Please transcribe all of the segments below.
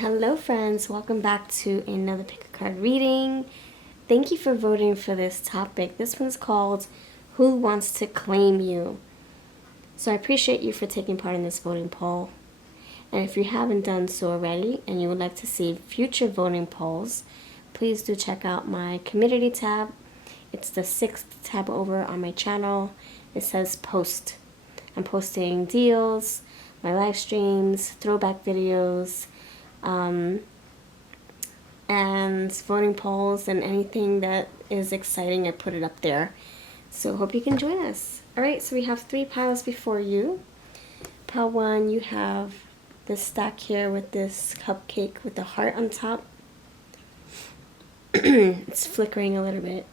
Hello friends, welcome back to another pick a card reading. Thank you for voting for this topic. This one's called Who Wants to Claim You? So I appreciate you for taking part in this voting poll. And if you haven't done so already and you would like to see future voting polls, please do check out my community tab. It's the 6th tab over on my channel. It says post. I'm posting deals, my live streams, throwback videos, and voting polls and anything that is exciting. I put it up there. So hope you can join us. Alright, so we have 3 piles before you. Pile 1, you have this stack here with this cupcake with the heart on top. It's flickering a little bit.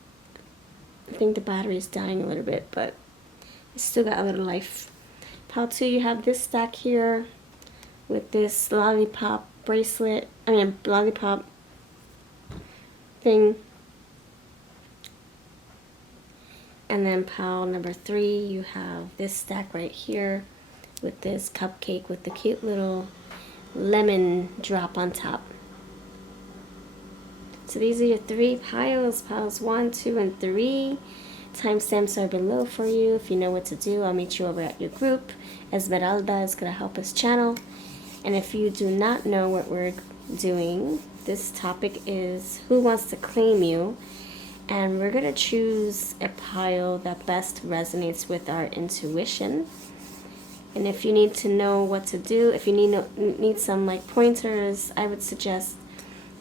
I think the battery is dying a little bit, but it's still got a little life. Pile 2, you have this stack here with this lollipop bracelet, lollipop thing. And then pile number 3, you have this stack right here with this cupcake with the cute little lemon drop on top. So these are your 3 piles, piles 1, 2, and 3. Timestamps are below for you. If you know what to do, I'll meet you over at your group. Esmeralda is going to help us channel. And if you do not know what we're doing, this topic is Who Wants to Claim You? And we're going to choose a pile that best resonates with our intuition. And if you need to know what to do, if you need some like pointers, I would suggest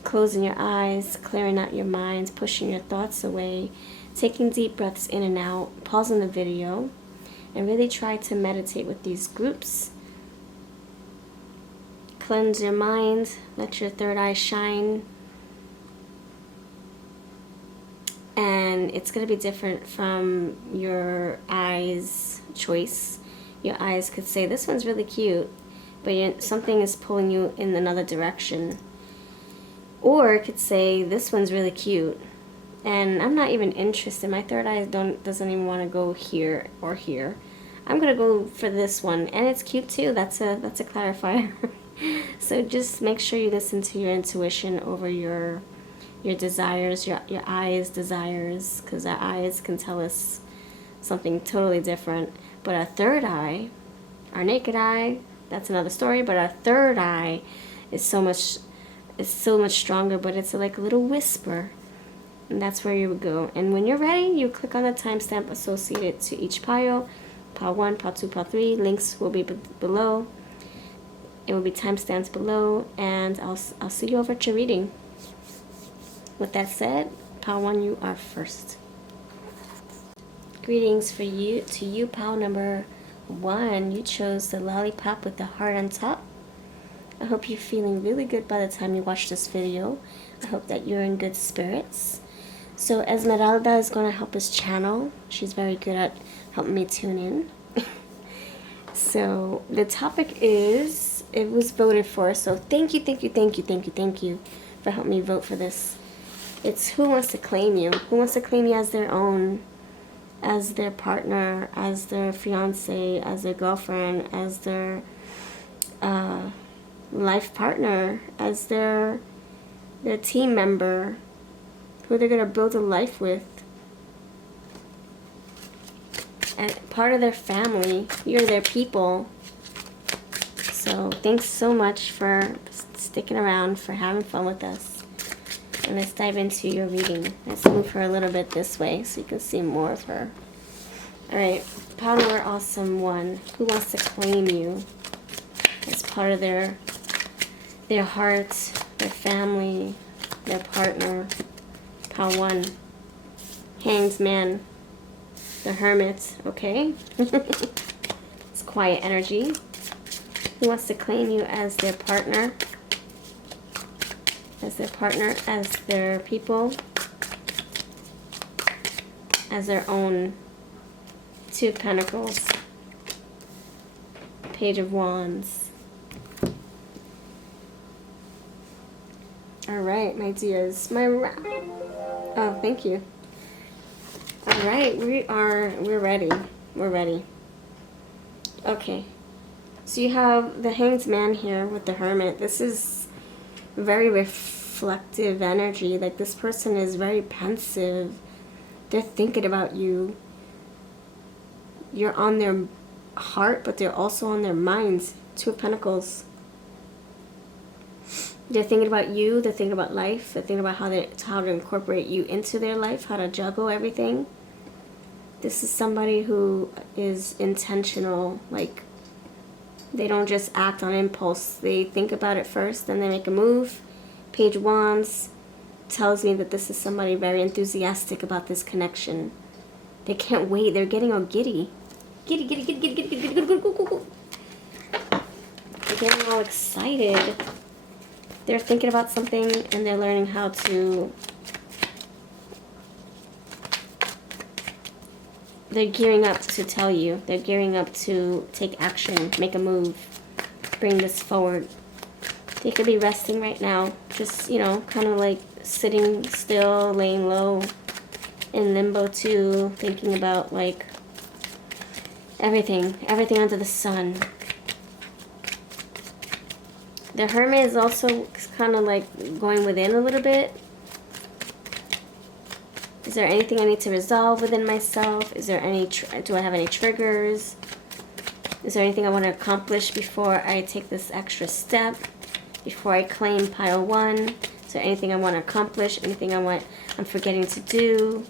closing your eyes, clearing out your mind, pushing your thoughts away, taking deep breaths in and out, pausing the video, and really try to meditate with these groups. Cleanse your mind, let your third eye shine. And it's going to be different from your eyes' choice. Your eyes could say, this one's really cute, but something is pulling you in another direction. Or it could say, this one's really cute, and I'm not even interested. My third eye doesn't even want to go here or here. I'm going to go for this one, and it's cute too. That's a clarifier. So just make sure you listen to your intuition over your desires, your eyes' desires, because our eyes can tell us something totally different. But our third eye, our naked eye, that's another story, but our third eye is so much stronger, but it's like a little whisper. And that's where you would go. And when you're ready, you click on the timestamp associated to each pile. Pile 1, pile 2, pile 3. Links will be below. It will be timestamps below, and I'll see you over at your reading. With that said, pile 1, you are first. Greetings to you, pile number 1. You chose the lollipop with the heart on top. I hope you're feeling really good by the time you watch this video. I hope that you're in good spirits. So Esmeralda is going to help us channel. She's very good at helping me tune in. So the topic is, it was voted for, so thank you for helping me vote for this. It's Who Wants to Claim You? Who wants to claim you as their own, as their partner, as their fiance, as their girlfriend, as their life partner, as their team member, who they're going to build a life with, and part of their family. You're their people. So thanks so much for sticking around, for having fun with us. And let's dive into your reading. Let's move her a little bit this way so you can see more of her. Alright, pile number awesome 1. Who wants to claim you as part of their heart, their family, their partner? Pile 1. Hanged Man. The Hermit, okay? It's quiet energy. Who wants to claim you as their partner? As their partner, as their people, as their own. 2 of Pentacles. Page of Wands. Alright, my dears. Oh, thank you. Alright, we're ready. We're ready. Okay. So you have the Hanged Man here with the Hermit. This is very reflective energy. Like this person is very pensive. They're thinking about you. You're on their heart, but they're also on their minds. Two of Pentacles. They're thinking about you. They're thinking about life. They're thinking about how to incorporate you into their life, how to juggle everything. This is somebody who is intentional. Like, they don't just act on impulse. They think about it first, then they make a move. Page of Wands tells me that this is somebody very enthusiastic about this connection. They can't wait. They're getting all giddy. Giddy, giddy, giddy, giddy, giddy, giddy, giddy, giddy, giddy. They're getting all excited. They're thinking about something and they're learning how to... They're gearing up to tell you. They're gearing up to take action, make a move, bring this forward. They could be resting right now. Just, you know, kind of like sitting still, laying low, in limbo too, thinking about like everything under the sun. The Hermit is also kind of like going within a little bit. Is there anything I need to resolve within myself? Is there any, do I have any triggers? Is there anything I want to accomplish before I take this extra step? Before I claim pile 1? Is there anything I want to accomplish? Anything I'm forgetting to do?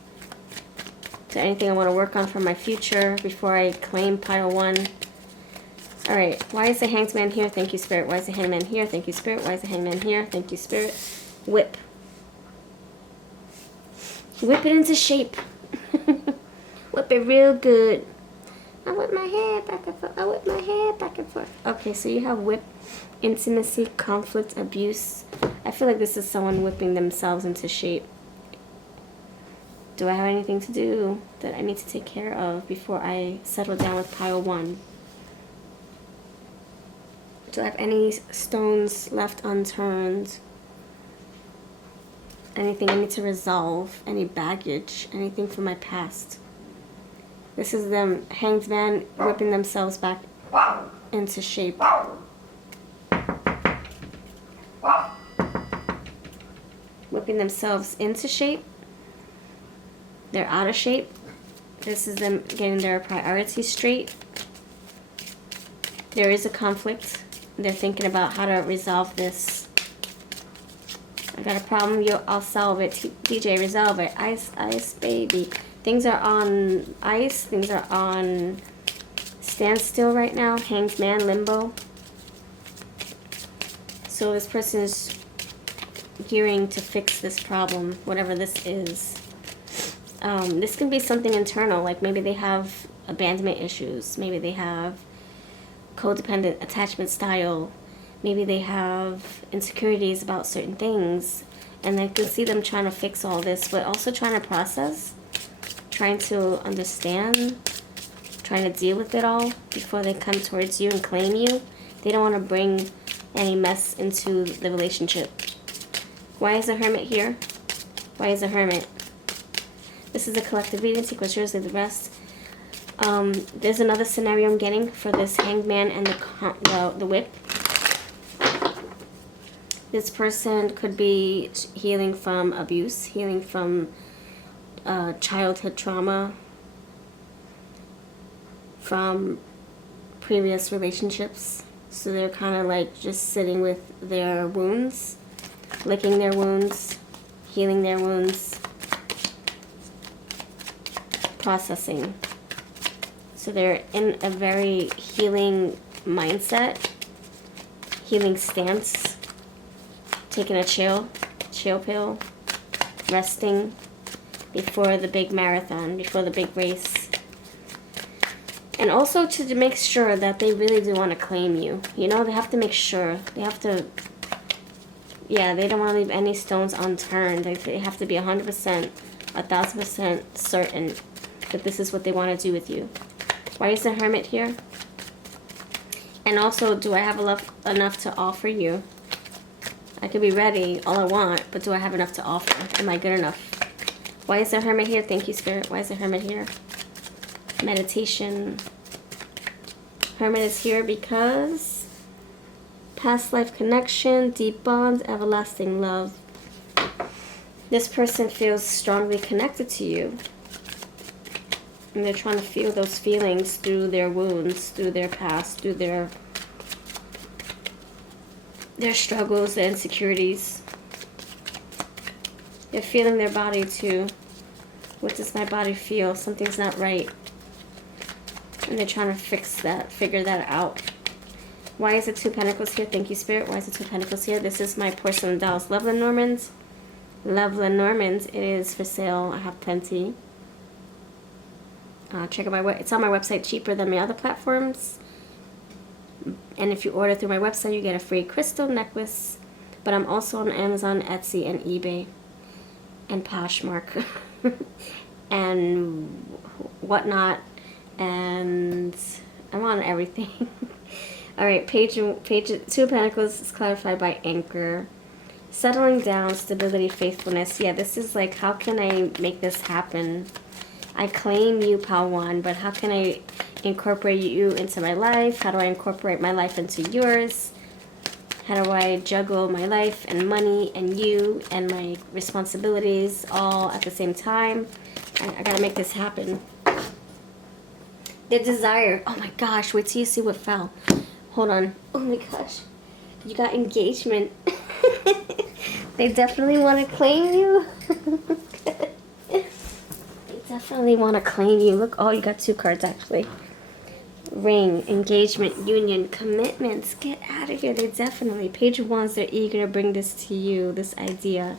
Is there anything I want to work on for my future before I claim pile 1? Alright, why is the Hanged Man here? Thank you, Spirit. Why is the Hanged Man here? Thank you, Spirit. Why is the Hanged Man here? Thank you, Spirit. Whip. Whip it into shape. Whip it real good. I whip my hair back and forth. I whip my hair back and forth. Okay, so you have whip, intimacy, conflict, abuse. I feel like this is someone whipping themselves into shape. Do I have anything to do that I need to take care of before I settle down with pile 1? Do I have any stones left unturned? Anything I need to resolve? Any baggage? Anything from my past? This is them, Hanged Man, whipping themselves back into shape. Whipping themselves into shape. They're out of shape. This is them getting their priorities straight. There is a conflict. They're thinking about how to resolve this. I got a problem, I'll solve it. DJ, resolve it. Ice, ice, baby. Things are on ice. Things are on standstill right now. Hanged Man, limbo. So this person is gearing to fix this problem, whatever this is. This can be something internal, like maybe they have abandonment issues. Maybe they have codependent attachment style. Maybe they have insecurities about certain things, and I can see them trying to fix all this, but also trying to process, trying to understand, trying to deal with it all before they come towards you and claim you. They don't want to bring any mess into the relationship. Why is the Hermit here? Why is the Hermit? This is a collective reading. Sequence yours, leave the rest. There's another scenario I'm getting for this Hanged Man and the whip. This person could be healing from abuse, healing from childhood trauma, from previous relationships. So they're kind of like just sitting with their wounds, licking their wounds, healing their wounds, processing. So they're in a very healing mindset, healing stance, taking a chill pill, resting before the big marathon, before the big race. And also to make sure that they really do want to claim you. You know, they have to make sure. They have to, yeah, they don't want to leave any stones unturned. They have to be 100%, 1,000% certain that this is what they want to do with you. Why is the Hermit here? And also, do I have enough to offer you? I could be ready all I want, but do I have enough to offer? Am I good enough? Why is the Hermit here? Thank you, Spirit. Why is the Hermit here? Meditation. Hermit is here because Past life connection, deep bonds, everlasting love. This person feels strongly connected to you. And they're trying to feel those feelings through their wounds, through their past, through their struggles, their insecurities. They're feeling their body too. What does my body feel? Something's not right. And they're trying to fix that, figure that out. Why is it 2 Pentacles here? Thank you, Spirit. Why is it 2 Pentacles here? This is my Porcelain Dolls. Love Lenormands. Love Lenormands. It is for sale. I have plenty. Check out it's on my website, cheaper than my other platforms. And if you order through my website, you get a free crystal necklace. But I'm also on Amazon, Etsy, and eBay, and Poshmark, and whatnot. And I'm on everything. All right, page 2 of Pentacles is clarified by Anchor. Settling down, stability, faithfulness. Yeah, this is like, how can I make this happen? I claim you, Pile 1, but how can I incorporate you into my life? How do I incorporate my life into yours? How do I juggle my life and money and you and my responsibilities all at the same time? I gotta make this happen. The desire. Oh my gosh, wait till you see what fell. Hold on. Oh my gosh. You got engagement. They definitely want to claim you. Definitely want to claim you. Look, oh, you got 2 cards actually. Ring, engagement, union, commitments. Get out of here. They definitely, page 1s, they're eager to bring this to you, this idea.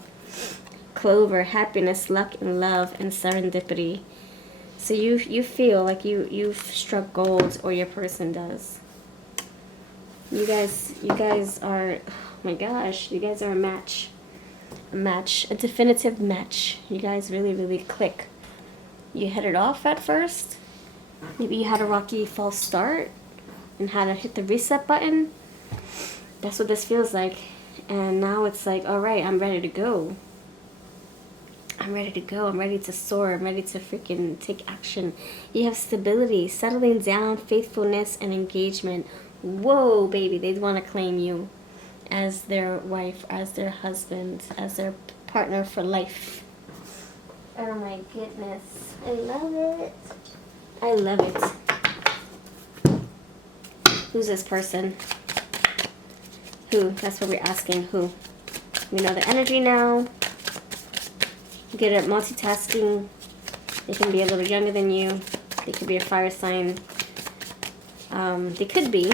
Clover, happiness, luck, and love, and serendipity. So you feel like you've struck gold, or your person does. You guys are, oh my gosh, you guys are a match. A definitive match. You guys really, really click. You hit it off at first. Maybe you had a rocky false start and had to hit the reset button. That's what this feels like. And now it's like, all right, I'm ready to go. I'm ready to go. I'm ready to soar. I'm ready to freaking take action. You have stability, settling down, faithfulness, and engagement. Whoa, baby. They want to claim you as their wife, as their husband, as their partner for life. Oh my goodness. I love it. I love it. Who's this person? Who? That's what we're asking. Who? We know the energy now. Good at multitasking. They can be a little younger than you. They could be a fire sign. They could be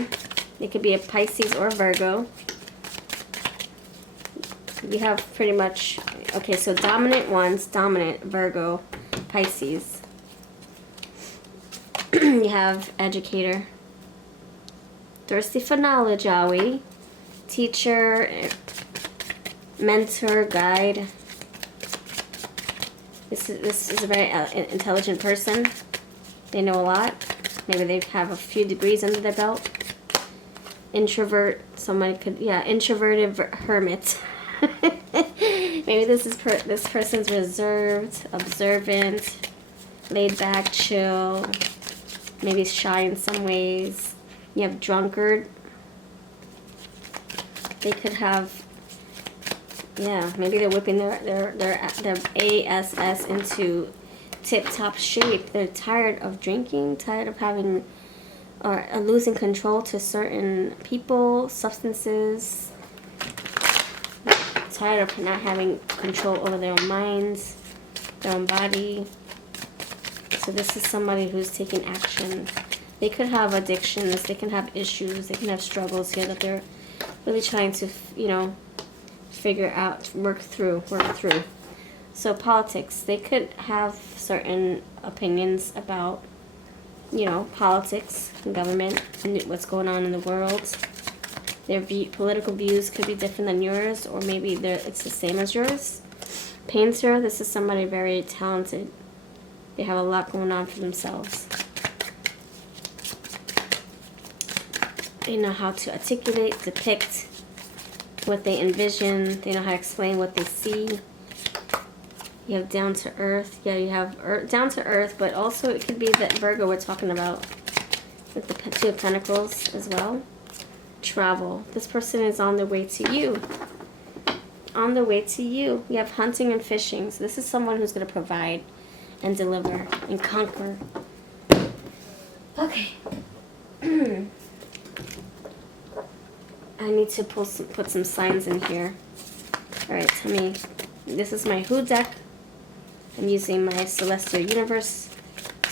a Pisces or a Virgo. You have pretty much, okay, so dominant ones, dominant, Virgo, Pisces. You have educator. Thirsty for knowledge, are we? Teacher, mentor, guide. This is a very intelligent person. They know a lot. Maybe they have a few degrees under their belt. Introvert, somebody could, yeah, introverted hermit. Maybe this person's reserved, observant, laid back, chill, maybe shy in some ways. You have drunkard. They could have, yeah, maybe they're whipping their ASS into tip-top shape. They're tired of drinking, tired of having or losing control to certain people, substances. Tired of not having control over their own minds, their own body. So this is somebody who's taking action. They could have addictions, they can have issues, they can have struggles here that they're really trying to, you know, figure out, work through. So politics, they could have certain opinions about, you know, politics, government, and what's going on in the world. Their political views could be different than yours, or maybe it's the same as yours. Painter, this is somebody very talented. They have a lot going on for themselves. They know how to articulate, depict what they envision. They know how to explain what they see. You have down to earth. Yeah, you have down to earth, but also it could be that Virgo we're talking about with the 2 of Pentacles as well. travel. This person is on their way to you. On the way to you. You have hunting and fishing. So this is someone who's going to provide and deliver and conquer. Okay. I need to put some signs in here. Alright, tell me. This is my Who deck. I'm using my Celestial Universe,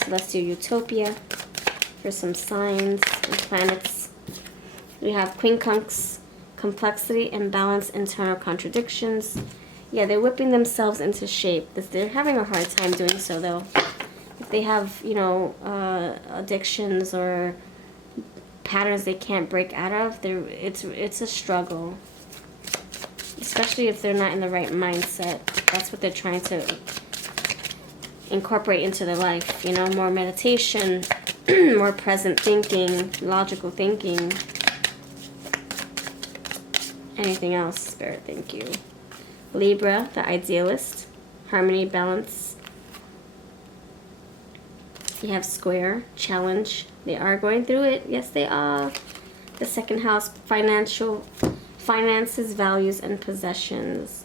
Celestial Utopia for some signs and planets. We have Quincunx, complexity, imbalance, internal contradictions. Yeah, they're whipping themselves into shape. They're having a hard time doing so, though. If they have, you know, addictions or patterns they can't break out of, it's a struggle. Especially if they're not in the right mindset. That's what they're trying to incorporate into their life. You know, more meditation, more present thinking, logical thinking. Anything else, Spirit? Thank you. Libra, the idealist. Harmony, balance. You have Square, challenge. They are going through it. Yes, they are. The second house, finances, values, and possessions.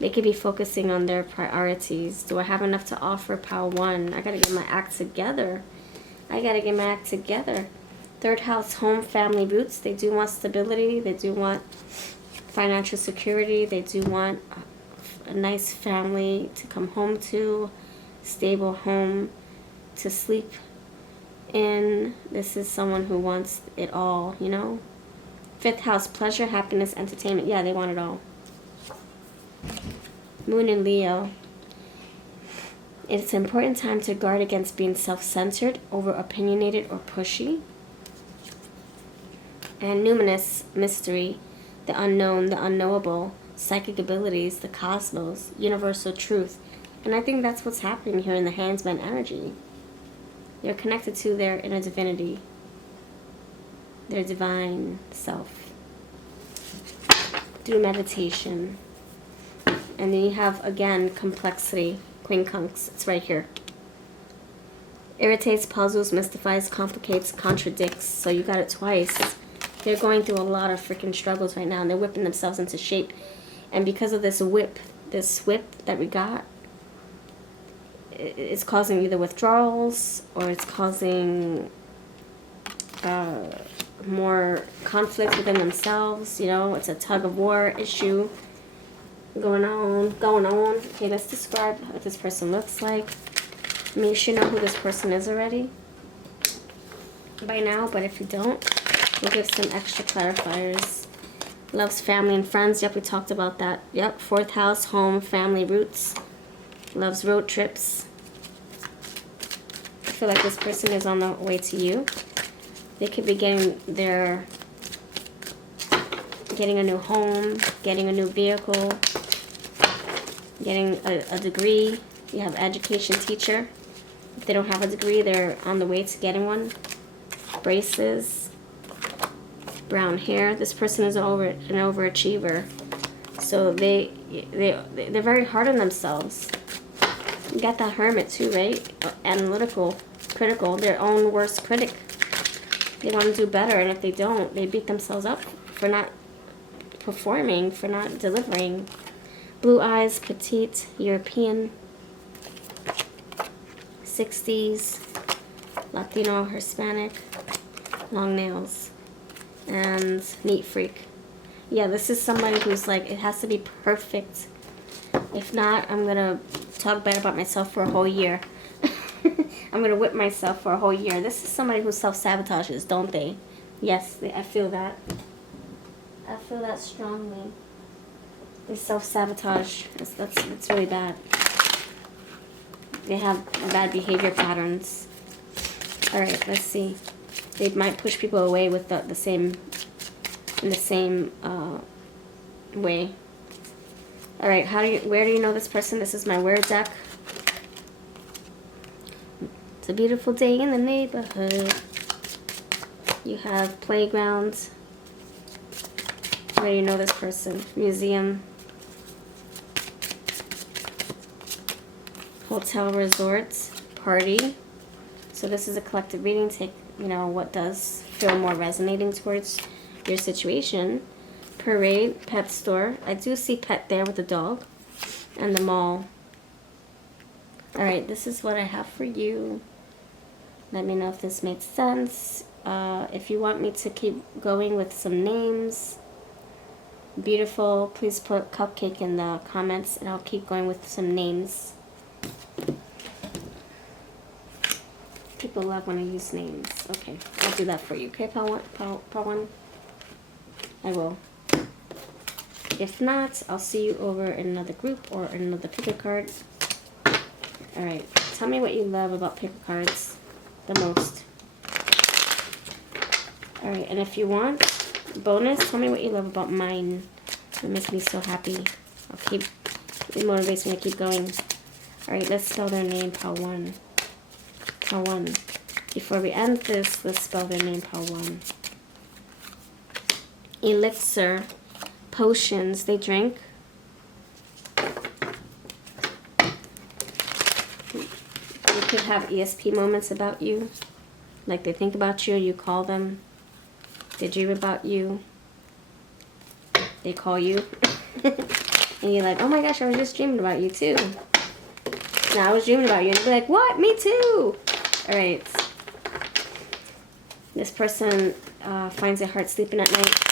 They could be focusing on their priorities. Do I have enough to offer? Pile 1. I gotta get my act together. I gotta get my act together. Third house, home, family, roots. They do want stability. They do want financial security. They do want a nice family to come home to. Stable home to sleep in. This is someone who wants it all, you know. Fifth house, pleasure, happiness, entertainment. Yeah, they want it all. Moon in Leo. It's an important time to guard against being self-centered, over-opinionated, or pushy. And numinous, mystery, the unknown, the unknowable, psychic abilities, the cosmos, universal truth. And I think that's what's happening here in the Handsman energy. They're connected to their inner divinity, their divine self, through meditation. And then you have, again, complexity, quincunx. It's right here. Irritates, puzzles, mystifies, complicates, contradicts. So you got it twice. They're going through a lot of freaking struggles right now, and they're whipping themselves into shape. And because of this whip that we got, it's causing either withdrawals or it's causing more conflict within themselves. You know, it's a tug of war issue going on. Okay, let's describe what this person looks like. I mean, you should know who this person is already by now, but if you don't, we'll give some extra clarifiers. Loves family and friends. Yep, we talked about that. Yep, fourth house, home, family, roots. Loves road trips. I feel like this person is on the way to you. They could be getting a new home, getting a new vehicle, getting a degree. You have education, teacher. If they don't have a degree, they're on the way to getting one. Braces, brown hair. This person is an overachiever, so they're very hard on themselves. You got that hermit too, right? Analytical, critical, their own worst critic. They want to do better, and if they don't, they beat themselves up for not performing, for not delivering. Blue eyes, petite, European, 60s, Latino, Hispanic, long nails, and neat freak. Yeah, this is somebody who's like, it has to be perfect. If not, I'm going to talk bad about myself for a whole year. I'm going to whip myself for a whole year. This is somebody who self-sabotages, don't they? Yes, I feel that. I feel that strongly. They self-sabotage. That's really bad. They have bad behavior patterns. Alright, let's see. They might push people away with the same way. Alright, where do you know this person? This is my word deck. It's a beautiful day in the neighborhood. You have playgrounds. Where do you know this person? Museum. Hotel, resorts, party. So this is a collective reading. Take, what does feel more resonating towards your situation. Parade, pet store. I do see pet there with the dog. And the mall. Alright, this is what I have for you. Let me know if this made sense. If you want me to keep going with some names, beautiful, please put cupcake in the comments and I'll keep going with some names. People love when I use names. Okay, I'll do that for you. Okay, Pawan? I will. If not, I'll see you over in another group or in another pick a card. Alright, tell me what you love about pick a cards the most. Alright, and if you want bonus, tell me what you love about mine. It makes me so happy. It motivates me to keep going. Alright, let's spell their name, Pawan. Pawan. Before we end this, let's spell their name, Pawan. Elixir. Potions. They drink. You could have ESP moments about you. Like they think about you, you call them. They dream about you. They call you. And you're like, oh my gosh, I was just dreaming about you too. Now I was dreaming about you. And you'll be like, what? Me too. Alright. This person finds it hard sleeping at night.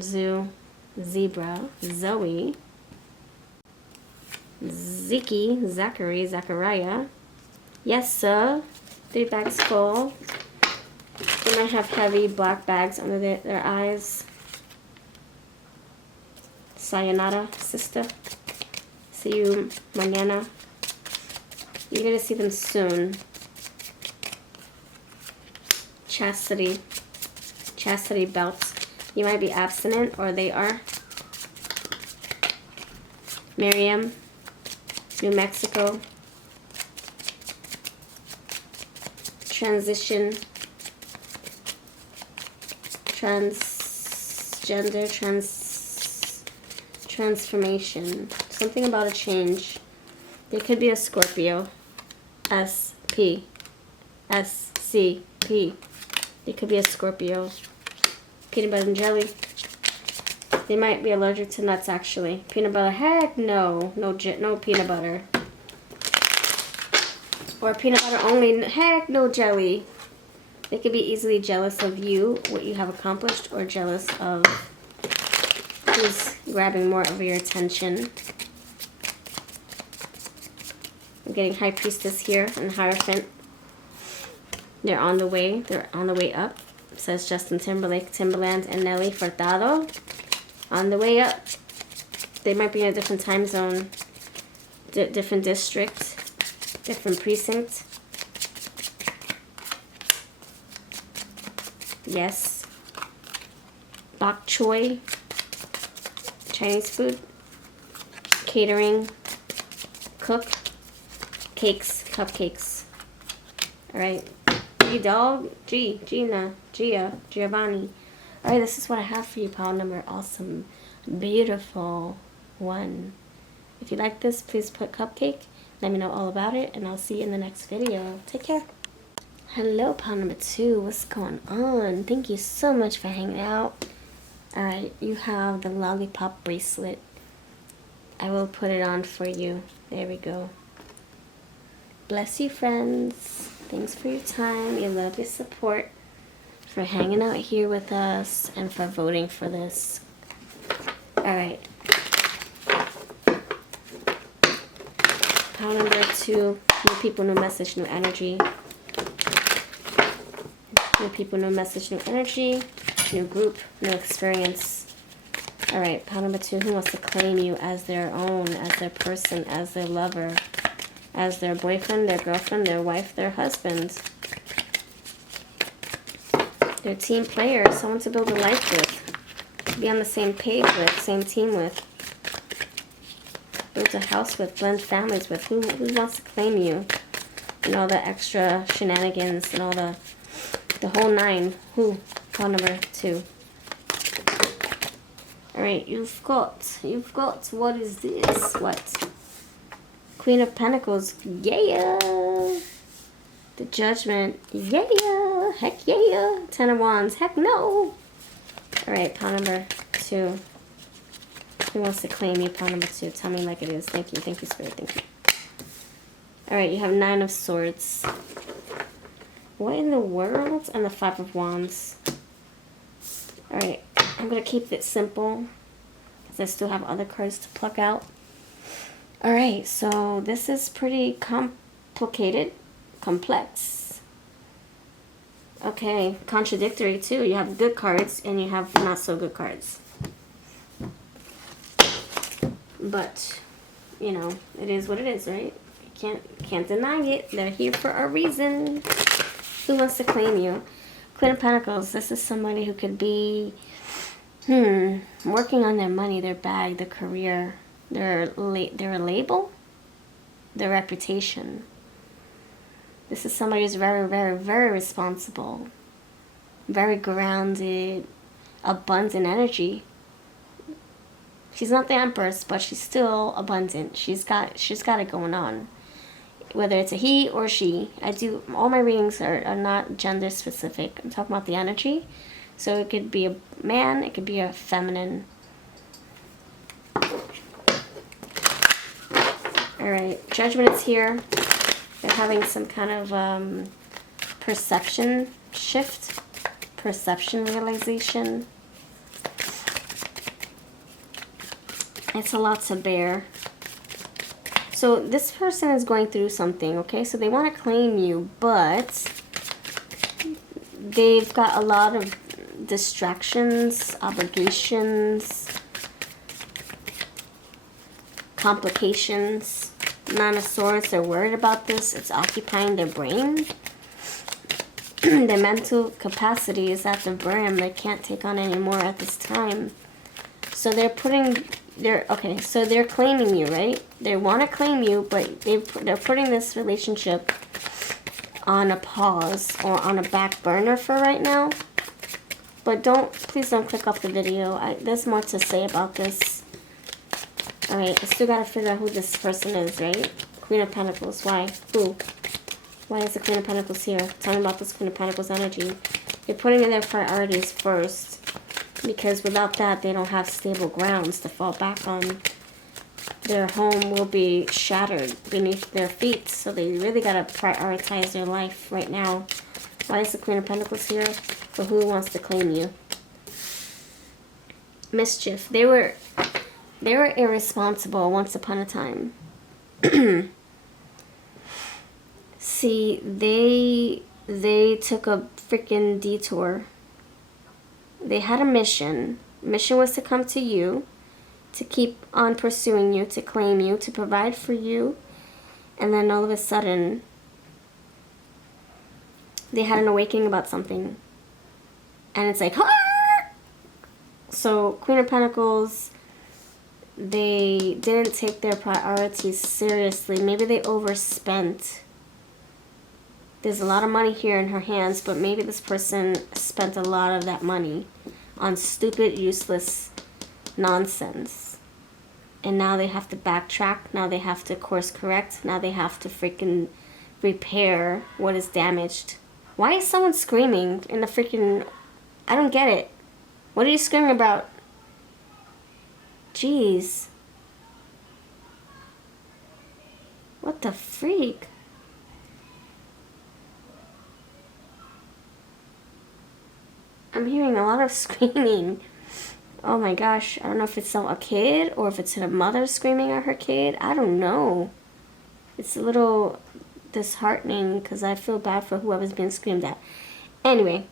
Zoo. Zebra. Zoe. Ziki. Zachary. Zachariah. Yes, sir. 3 bags full. They might have heavy black bags under their eyes. Sayonara, sister. See you mañana. You're going to see them soon. Chastity. Chastity belts. You might be abstinent, or they are. Miriam. New Mexico. Transition. Transgender. Transformation. Something about a change. They could be a Scorpio. S-P. S-C-P. They could be a Scorpio. Peanut butter and jelly. They might be allergic to nuts, actually. Peanut butter, heck no. No peanut butter. Or peanut butter only, heck no jelly. They could be easily jealous of you, what you have accomplished, or jealous of who's grabbing more of your attention. I'm getting High Priestess here and Hierophant. They're on the way. They're on the way up. It says Justin Timberlake, Timberland, and Nelly Furtado. On the way up. They might be in a different time zone, different district, different precinct. Yes. Bok choy. Chinese food. Catering. Cook. Cakes. Cupcakes. Alright. Dog. Gina. Giovanni. Alright, this is what I have for you, pile number awesome. Beautiful one. If you like this, please put cupcake. Let me know all about it, and I'll see you in the next video. Take care. Hello, pile number 2. What's going on? Thank you so much for hanging out. Alright, you have the lollipop bracelet. I will put it on for you. There we go. Bless you, friends. Thanks for your time, your love, your support, for hanging out here with us, and for voting for this. Alright. Pile number 2, new people, new message, new energy. New people, new message, new energy, new group, new experience. Alright, pile number 2, who wants to claim you as their own, as their person, as their lover, as their boyfriend, their girlfriend, their wife, their husband, their team player, someone to build a life with, be on the same page with, same team with, build a house with, blend families with. Who wants to claim you? And all the extra shenanigans and all the whole 9. Who? Call number 2. Alright, you've got, what is this? What? Queen of Pentacles. Yeah! The Judgment. Yeah. Heck yeah. 10 of Wands. Heck no. Alright, pile number 2. Who wants to claim you? Pile number 2. Tell me like it is. Thank you. Thank you, Spirit. Thank you. Alright, you have 9 of Swords. What in the world? And the 5 of Wands. Alright, I'm going to keep it simple because I still have other cards to pluck out. Alright, so this is pretty complicated, complex. Okay, contradictory too. You have good cards and you have not so good cards. But, you know, it is what it is, right? You can't deny it. They're here for a reason. Who wants to claim you? Queen of Pentacles. This is somebody who could be working on their money, their bag, their career, their label, their reputation. This is somebody who's very, very, very responsible, very grounded, abundant energy. She's not the Empress, but she's still abundant. She's got it going on. Whether it's a he or she. All my readings are not gender specific. I'm talking about the energy. So it could be a man, it could be a feminine. Alright, Judgment is here. They're having some kind of perception shift. Perception realization. It's a lot to bear. So this person is going through something, okay? So they want to claim you, but they've got a lot of distractions, obligations, complications. 9 of Swords, they're worried about this. It's occupying their brain. Their mental capacity is at the brim. They can't take on any more at this time. So they're claiming you, right? They want to claim you, but they're putting this relationship on a pause or on a back burner for right now. But please don't click off the video. There's more to say about this. Alright, I still gotta figure out who this person is, right? Queen of Pentacles. Why? Who? Why is the Queen of Pentacles here? Tell me about this Queen of Pentacles energy. They're putting in their priorities first. Because without that, they don't have stable grounds to fall back on. Their home will be shattered beneath their feet. So they really gotta prioritize their life right now. Why is the Queen of Pentacles here? For who wants to claim you? Mischief. They were irresponsible once upon a time. See, they took a freaking detour. They had a mission. Mission was to come to you, to keep on pursuing you, to claim you, to provide for you. And then all of a sudden, they had an awakening about something. And it's like, ah! So, Queen of Pentacles, they didn't take their priorities seriously. Maybe they overspent. There's a lot of money here in her hands, but maybe this person spent a lot of that money on stupid, useless nonsense. And now they have to backtrack. Now they have to course correct. Now they have to freaking repair what is damaged. Why is someone screaming in the freaking... I don't get it. What are you screaming about? Jeez. What the freak? I'm hearing a lot of screaming. Oh my gosh. I don't know if it's a kid or if it's a mother screaming at her kid. I don't know. It's a little disheartening because I feel bad for whoever's being screamed at. Anyway.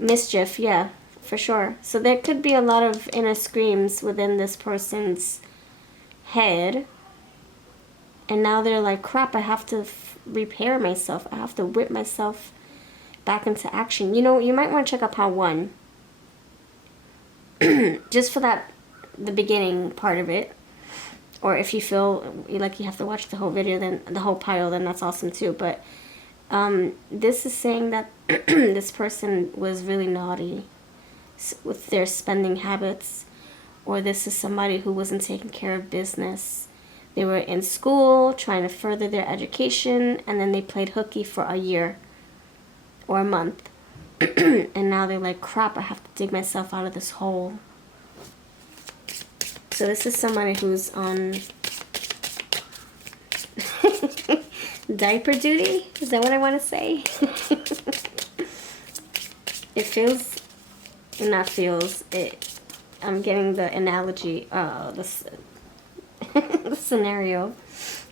Mischief, yeah, for sure. So there could be a lot of inner screams within this person's head. And now they're like, crap, I have to repair myself. I have to whip myself back into action. You know, you might want to check out part 1. Just for the beginning part of it. Or if you feel like you have to watch the whole video, then the whole pile, then that's awesome too. But this is saying that this person was really naughty with their spending habits. Or this is somebody who wasn't taking care of business. They were in school trying to further their education, and then they played hooky for a year or a month. And now they're like, crap, I have to dig myself out of this hole. So this is somebody who's on diaper duty? Is that what I want to say? It feels, not feels, it, I'm getting the analogy, the scenario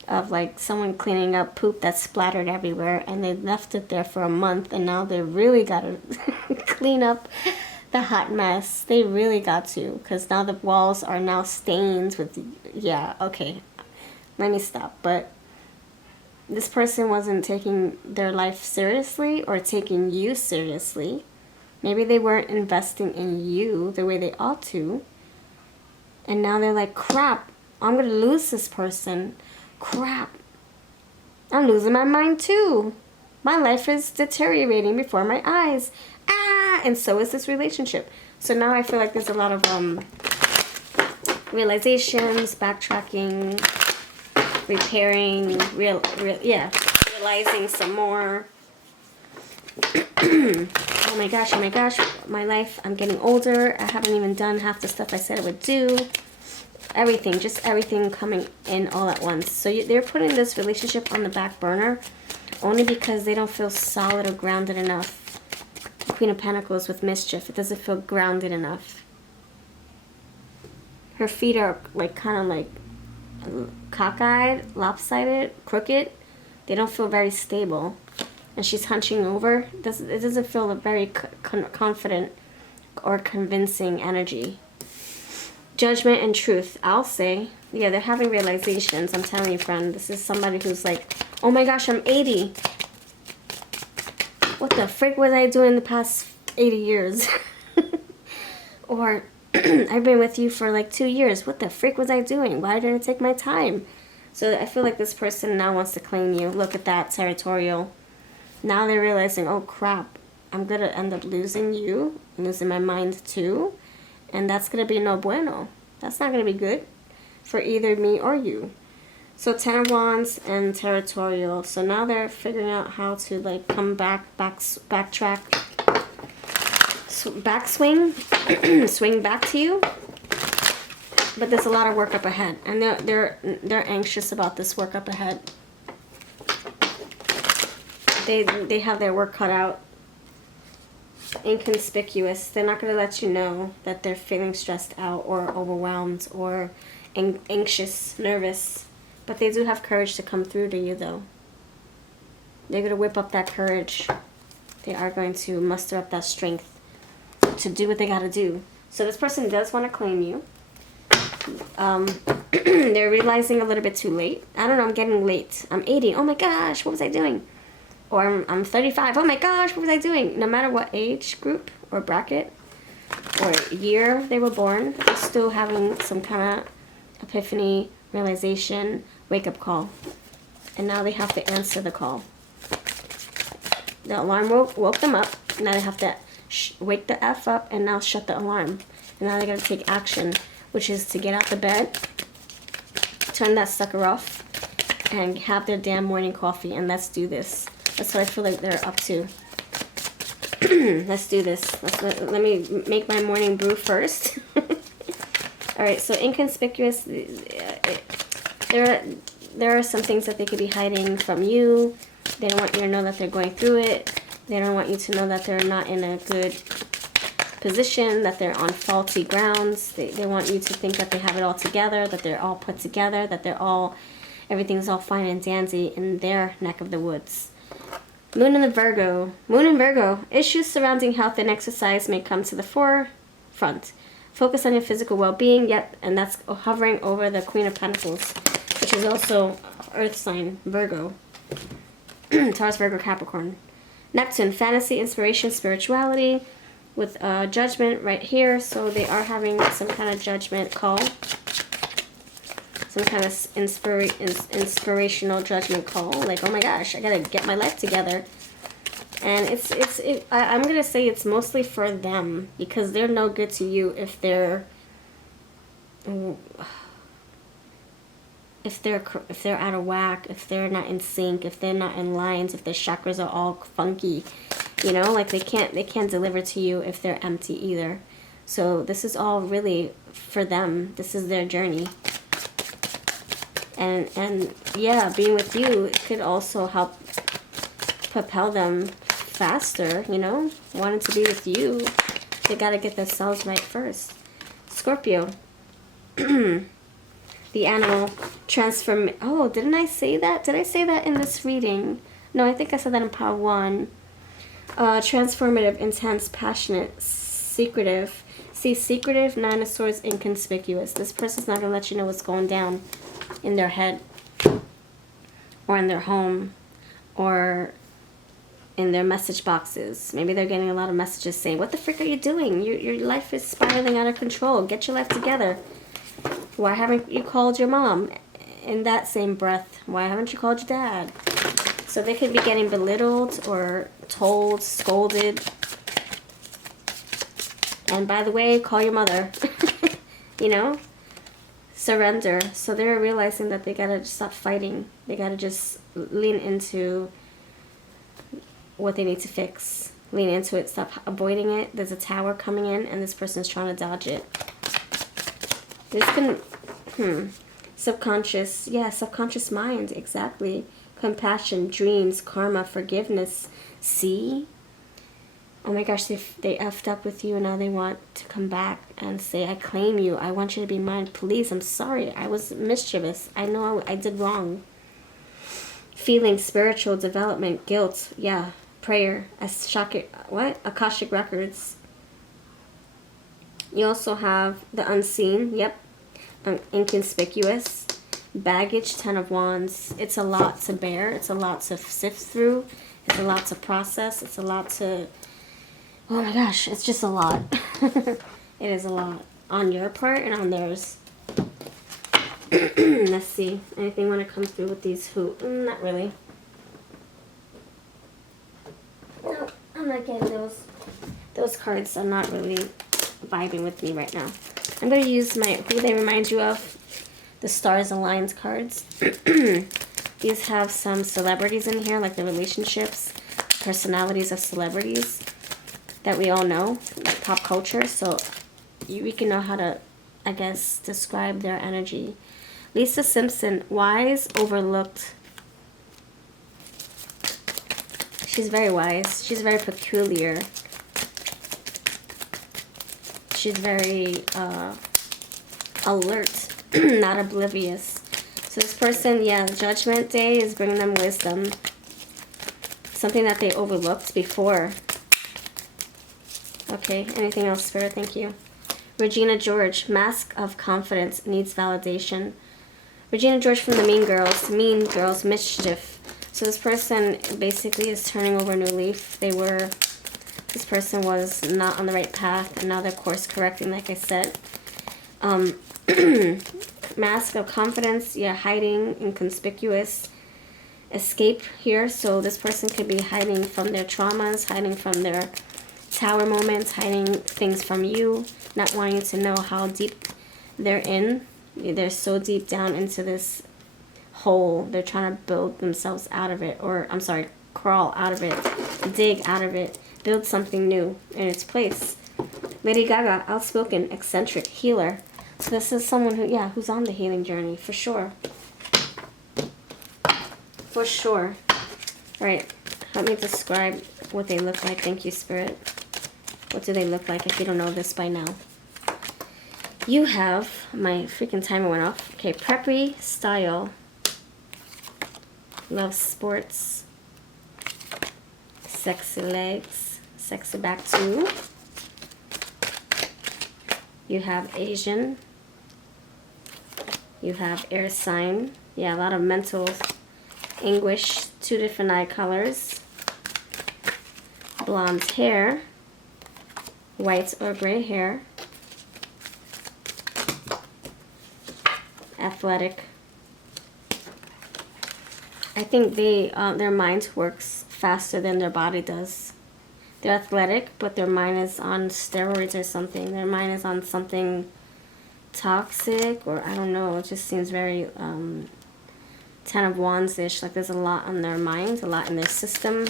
of like someone cleaning up poop that's splattered everywhere, and they left it there for a month, and now they really got to clean up the hot mess. They really got to, because now the walls are now stains with, yeah, okay, let me stop. But this person wasn't taking their life seriously or taking you seriously. Maybe they weren't investing in you the way they ought to. And now they're like, crap, I'm going to lose this person. Crap, I'm losing my mind too. My life is deteriorating before my eyes. Ah, and so is this relationship. So now I feel like there's a lot of realizations, backtracking, repairing, realizing some more. Oh my gosh, my life, I'm getting older. I haven't even done half the stuff I said I would do. Everything, just everything coming in all at once. So they're putting this relationship on the back burner only because they don't feel solid or grounded enough. Queen of Pentacles with mischief. It doesn't feel grounded enough. Her feet are like kind of like cockeyed, lopsided, crooked. They don't feel very stable. And she's hunching over. It doesn't feel a very confident or convincing energy. Judgment and truth, I'll say. Yeah, they're having realizations. I'm telling you, friend. This is somebody who's like, oh my gosh, I'm 80. What the frick was I doing the past 80 years? Or, I've been with you for like 2 years. What the frick was I doing? Why didn't I take my time? So I feel like this person now wants to claim you. Look at that, territorial. Now they're realizing, oh crap, I'm going to end up losing you. Losing my mind too. And that's going to be no bueno. That's not going to be good for either me or you. So 10 of Wands and territorial. So now they're figuring out how to like come backtrack, backswing, swing back to you. But there's a lot of work up ahead, and they're anxious about this work up ahead. They have their work cut out. Inconspicuous. They're not going to let you know that they're feeling stressed out or overwhelmed or anxious, nervous. But they do have courage to come through to you, though. They're going to whip up that courage. They are going to muster up that strength to do what they got to do. So this person does want to claim you. They're realizing a little bit too late. I don't know, I'm getting late. I'm 80. Oh my gosh, what was I doing? Or I'm 35. Oh my gosh, what was I doing? No matter what age group or bracket or year they were born, they're still having some kind of epiphany, realization, wake-up call. And now they have to answer the call. The alarm woke them up. Now they have to wake the F up and now shut the alarm. And now they got to take action, which is to get out the bed, turn that sucker off, and have their damn morning coffee, and let's do this. That's what I feel like they're up to. Let's do this. Let me make my morning brew first. Alright, so inconspicuous. There are some things that they could be hiding from you. They don't want you to know that they're going through it. They don't want you to know that they're not in a good position, that they're on faulty grounds. They want you to think that they have it all together, that they're all put together, that everything's all fine and dandy in their neck of the woods. Moon in the Virgo. Moon in Virgo. Issues surrounding health and exercise may come to the forefront. Focus on your physical well-being, and that's hovering over the Queen of Pentacles, which is also Earth sign, Virgo. Taurus, Virgo, Capricorn. Neptune, fantasy, inspiration, spirituality, with judgment right here. So they are having some kind of judgment call. Some kind of inspirational judgment call. Like, oh my gosh, I gotta get my life together. And I'm gonna say it's mostly for them, because they're no good to you if if they're out of whack, if they're not in sync, if they're not in lines, if their chakras are all funky, you know, like they can't deliver to you if they're empty either. So this is all really for them. This is their journey. And yeah, being with you could also help propel them faster, you know, wanting to be with you. They got to get themselves right first. Scorpio. The animal transform. Oh, didn't I say that? Did I say that in this reading? No, I think I said that in part 1. Transformative, intense, passionate, secretive. See, secretive, 9 of Swords, inconspicuous. This person's not going to let you know what's going down in their head or in their home or in their message boxes. Maybe they're getting a lot of messages saying, what the frick are you doing? Your life is spiraling out of control. Get your life together. Why haven't you called your mom? In that same breath, why haven't you called your dad? So they could be getting belittled or told, scolded. And by the way, call your mother. You know? Surrender. So they're realizing that they gotta stop fighting. They gotta just lean into what they need to fix. Lean into it. Stop avoiding it. There's a tower coming in and this person's trying to dodge it. This can, subconscious, yeah, subconscious mind, exactly. Compassion, dreams, karma, forgiveness. See? Oh my gosh, they effed up with you and now they want to come back and say, I claim you. I want you to be mine. Please, I'm sorry. I was mischievous. I know I did wrong. Feeling, spiritual development, guilt, yeah, prayer, Akashic records. You also have the unseen, yep, inconspicuous, baggage, 10 of Wands. It's a lot to bear. It's a lot to sift through. It's a lot to process. It's a lot to, oh my gosh, it's just a lot. It is a lot on your part and on theirs. Let's see. Anything want to come through with these who? Not really. No, I'm not getting those. Those cards are not really vibing with me right now. I'm going to use my who they remind you of, the Stars Aligned cards. These have some celebrities in here, like the relationships, personalities of celebrities that we all know, like pop culture. So we can know how to, I guess, describe their energy. Lisa Simpson, wise, overlooked. She's very wise. She's very peculiar. She's very alert, not oblivious. So this person, yeah, Judgment Day is bringing them wisdom. Something that they overlooked before. Okay, anything else, Spirit? Thank you. Regina George, mask of confidence, needs validation. Regina George from the Mean Girls, mischief. So this person basically is turning over a new leaf. This person was not on the right path, and now they're course correcting, like I said. Mask of confidence, yeah, hiding, inconspicuous. Escape here, so this person could be hiding from their traumas, hiding from their tower moments, hiding things from you, not wanting to know how deep they're in. They're so deep down into this hole. They're trying to build themselves out of it, or I'm sorry, crawl out of it, dig out of it, build something new in its place. Lady Gaga, outspoken, eccentric, healer. So this is someone who, yeah, who's on the healing journey, for sure. For sure. All right, help me describe what they look like. Thank you, Spirit. What do they look like if you don't know this by now? You have, my freaking timer went off. Okay, preppy style. Love sports. Sexy legs. Sexy back too. You have Asian. You have air sign. Yeah, a lot of mental anguish. 2 different eye colors. Blonde hair. White or gray hair. Athletic. I think their mind works faster than their body does. They're athletic, but their mind is on steroids or something. Their mind is on something toxic, or I don't know, it just seems very Ten of Wands-ish, like there's a lot on their mind, a lot in their system.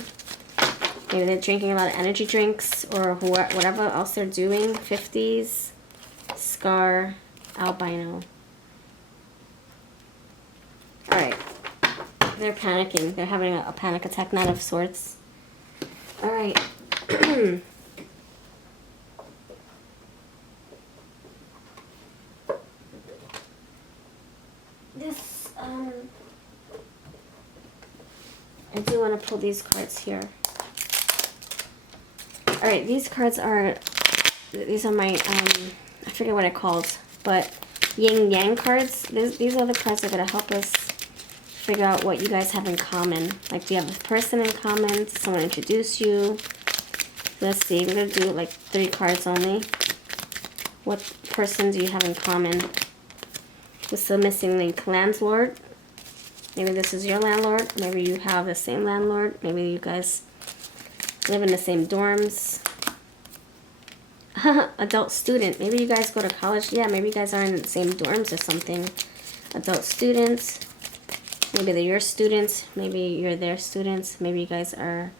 Maybe they're drinking a lot of energy drinks, or whatever else they're doing. 50s, Scar, Albino. Alright. They're panicking. They're having a panic attack, Nine of Swords. Alright. This, I do want to pull these cards here. Alright, these cards are, these are my, I forget what I called, but yin yang cards. These are the cards that are going to help us figure out what you guys have in common. Like, do you have a person in common? Did someone introduce you? Let's see, we're going to do like 3 cards only. What person do you have in common? What's the missing link? Landlord. Maybe this is your landlord. Maybe you have the same landlord. Maybe you guys live in the same dorms. Adult student. Maybe you guys go to college. Yeah, maybe you guys are in the same dorms or something. Adult students. Maybe they're your students. Maybe you're their students. Maybe you guys are...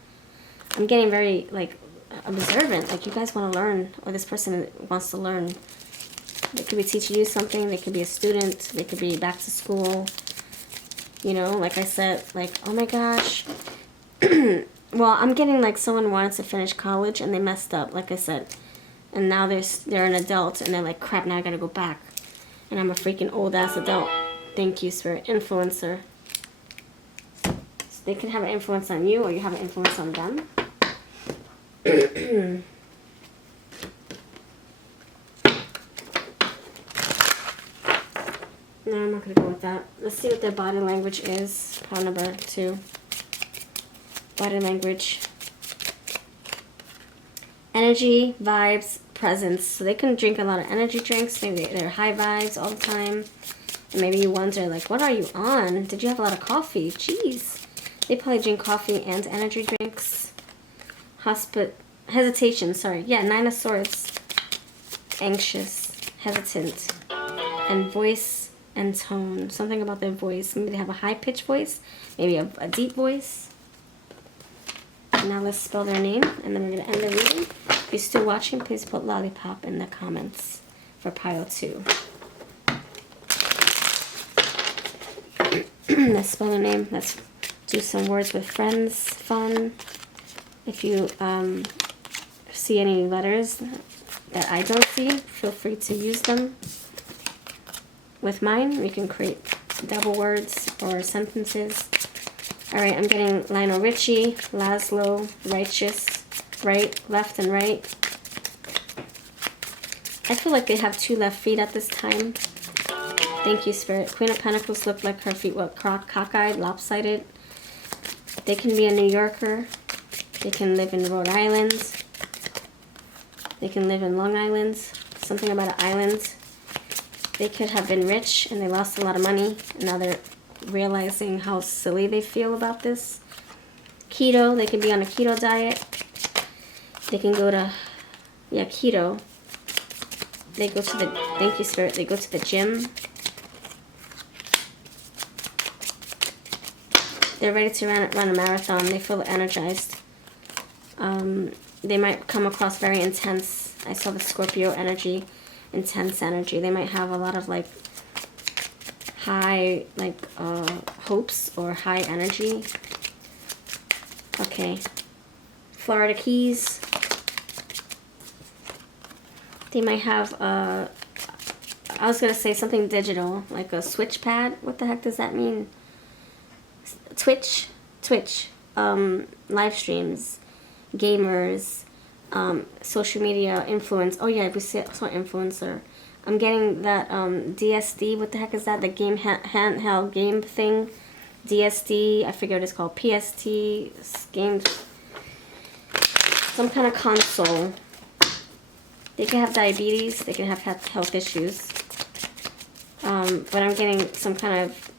I'm getting very, like, observant. Like, you guys want to learn. Or this person wants to learn. They could be teaching you something. They could be a student. They could be back to school. You know, like I said, like, oh my gosh. Well, I'm getting like someone wanted to finish college and they messed up, like I said. And now they're an adult and they're like, crap, now I gotta go back. And I'm a freaking old-ass adult. Thank you, Spirit. Influencer. So they can have an influence on you or you have an influence on them. No, I'm not going to go with that. Let's see what their body language is. Pile number 2. Body language. Energy, vibes, presence. So they can drink a lot of energy drinks. Maybe they're high vibes all the time. And maybe you wonder, like, what are you on? Did you have a lot of coffee? Jeez. They probably drink coffee and energy drinks. Hesitation, sorry. Yeah, 9 of Swords. Anxious, hesitant. And voice and tone. Something about their voice. Maybe they have a high-pitched voice. Maybe a deep voice. Now let's spell their name, and then we're going to end the reading. If you're still watching, please put lollipop in the comments for pile 2. Let's spell their name. Let's do some words with friends. Fun. If you see any letters that I don't see, feel free to use them. With mine, we can create double words or sentences. Alright, I'm getting Lionel Richie, Laszlo, Righteous, right, left and right. I feel like they have 2 left feet at this time. Thank you, Spirit. Queen of Pentacles look like her feet were cockeyed, lopsided. They can be a New Yorker. They can live in Rhode Island. They can live in Long Island. Something about an island. They could have been rich and they lost a lot of money. And now they're realizing how silly they feel about this. Keto. They can be on a keto diet. They can go to, yeah, keto. They go to the, thank you, Spirit. They go to the gym. They're ready to run a marathon. They feel energized. They might come across very intense. I saw the Scorpio energy. Intense energy. They might have a lot of like high hopes or high energy. Okay. Florida Keys. They might have I was gonna say something digital, like a switch pad. What the heck does that mean? Twitch, live streams, gamers, social media influence. Oh yeah, we saw influencer. I'm getting that DSD. What the heck is that? The game handheld game thing. DSD. I forget what it's called. PST game. Some kind of console. They can have diabetes. They can have health issues. But I'm getting some kind of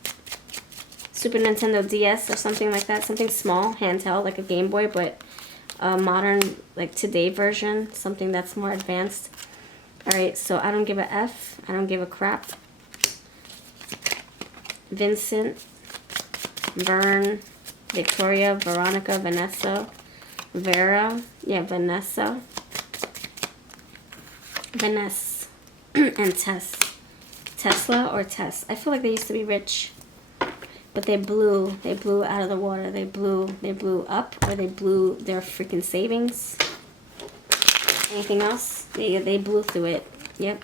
Super Nintendo DS or something like that. Something small, handheld, like a Game Boy, but a modern, like today version. Something that's more advanced. Alright, so I don't give a F. I don't give a crap. Vincent, Vern, Victoria, Veronica, Vanessa, Vera, yeah, Vanessa, and Tess. Tesla or Tess. I feel like they used to be rich, but they blew out of the water. They blew up, or they blew their freaking savings. Anything else? They blew through it. Yep.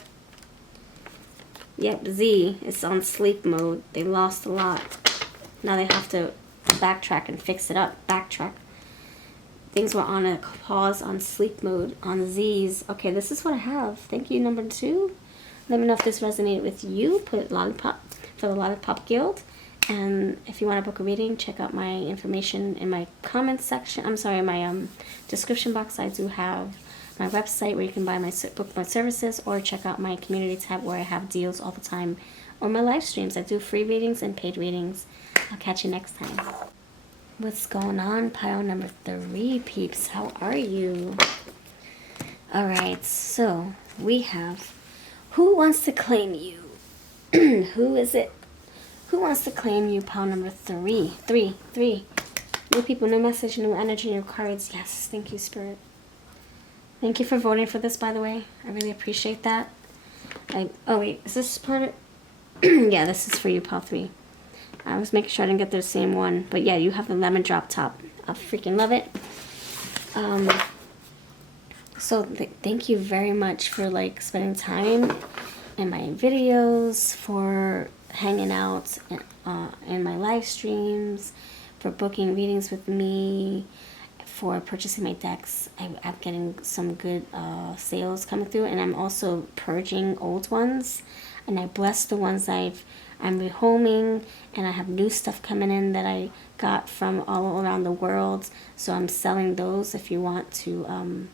Yep, Z is on sleep mode. They lost a lot. Now they have to backtrack and fix it up. Backtrack. Things were on a pause, on sleep mode, on Z's. Okay, this is what I have. Thank you, number 2. Let me know if this resonated with you. Put lollipop for the Lollipop Guild. And if you want to book a reading, check out my information in my comments section. I'm sorry, my description box. I do have my website where you can buy book my services, or check out my community tab where I have deals all the time, or my live streams. I do free readings and paid readings. I'll catch you next time. What's going on, pile number 3, peeps? How are you? Alright, so we have Who Wants to Claim You? Who is it? Who wants to claim you, pile number 3? 3. New people, new message, new energy, new cards. Yes, thank you, Spirit. Thank you for voting for this, by the way. I really appreciate that. Oh, wait. Is this part of... yeah, this is for you, pile 3. I was making sure I didn't get the same one. But yeah, you have the lemon drop top. I freaking love it. So thank you very much for, like, spending time in my videos, for hanging out in my live streams, for booking readings with me, for purchasing my decks. I'm getting some good sales coming through, and I'm also purging old ones, and I bless the ones I'm rehoming, and I have new stuff coming in that I got from all around the world. So I'm selling those if you want to, I'm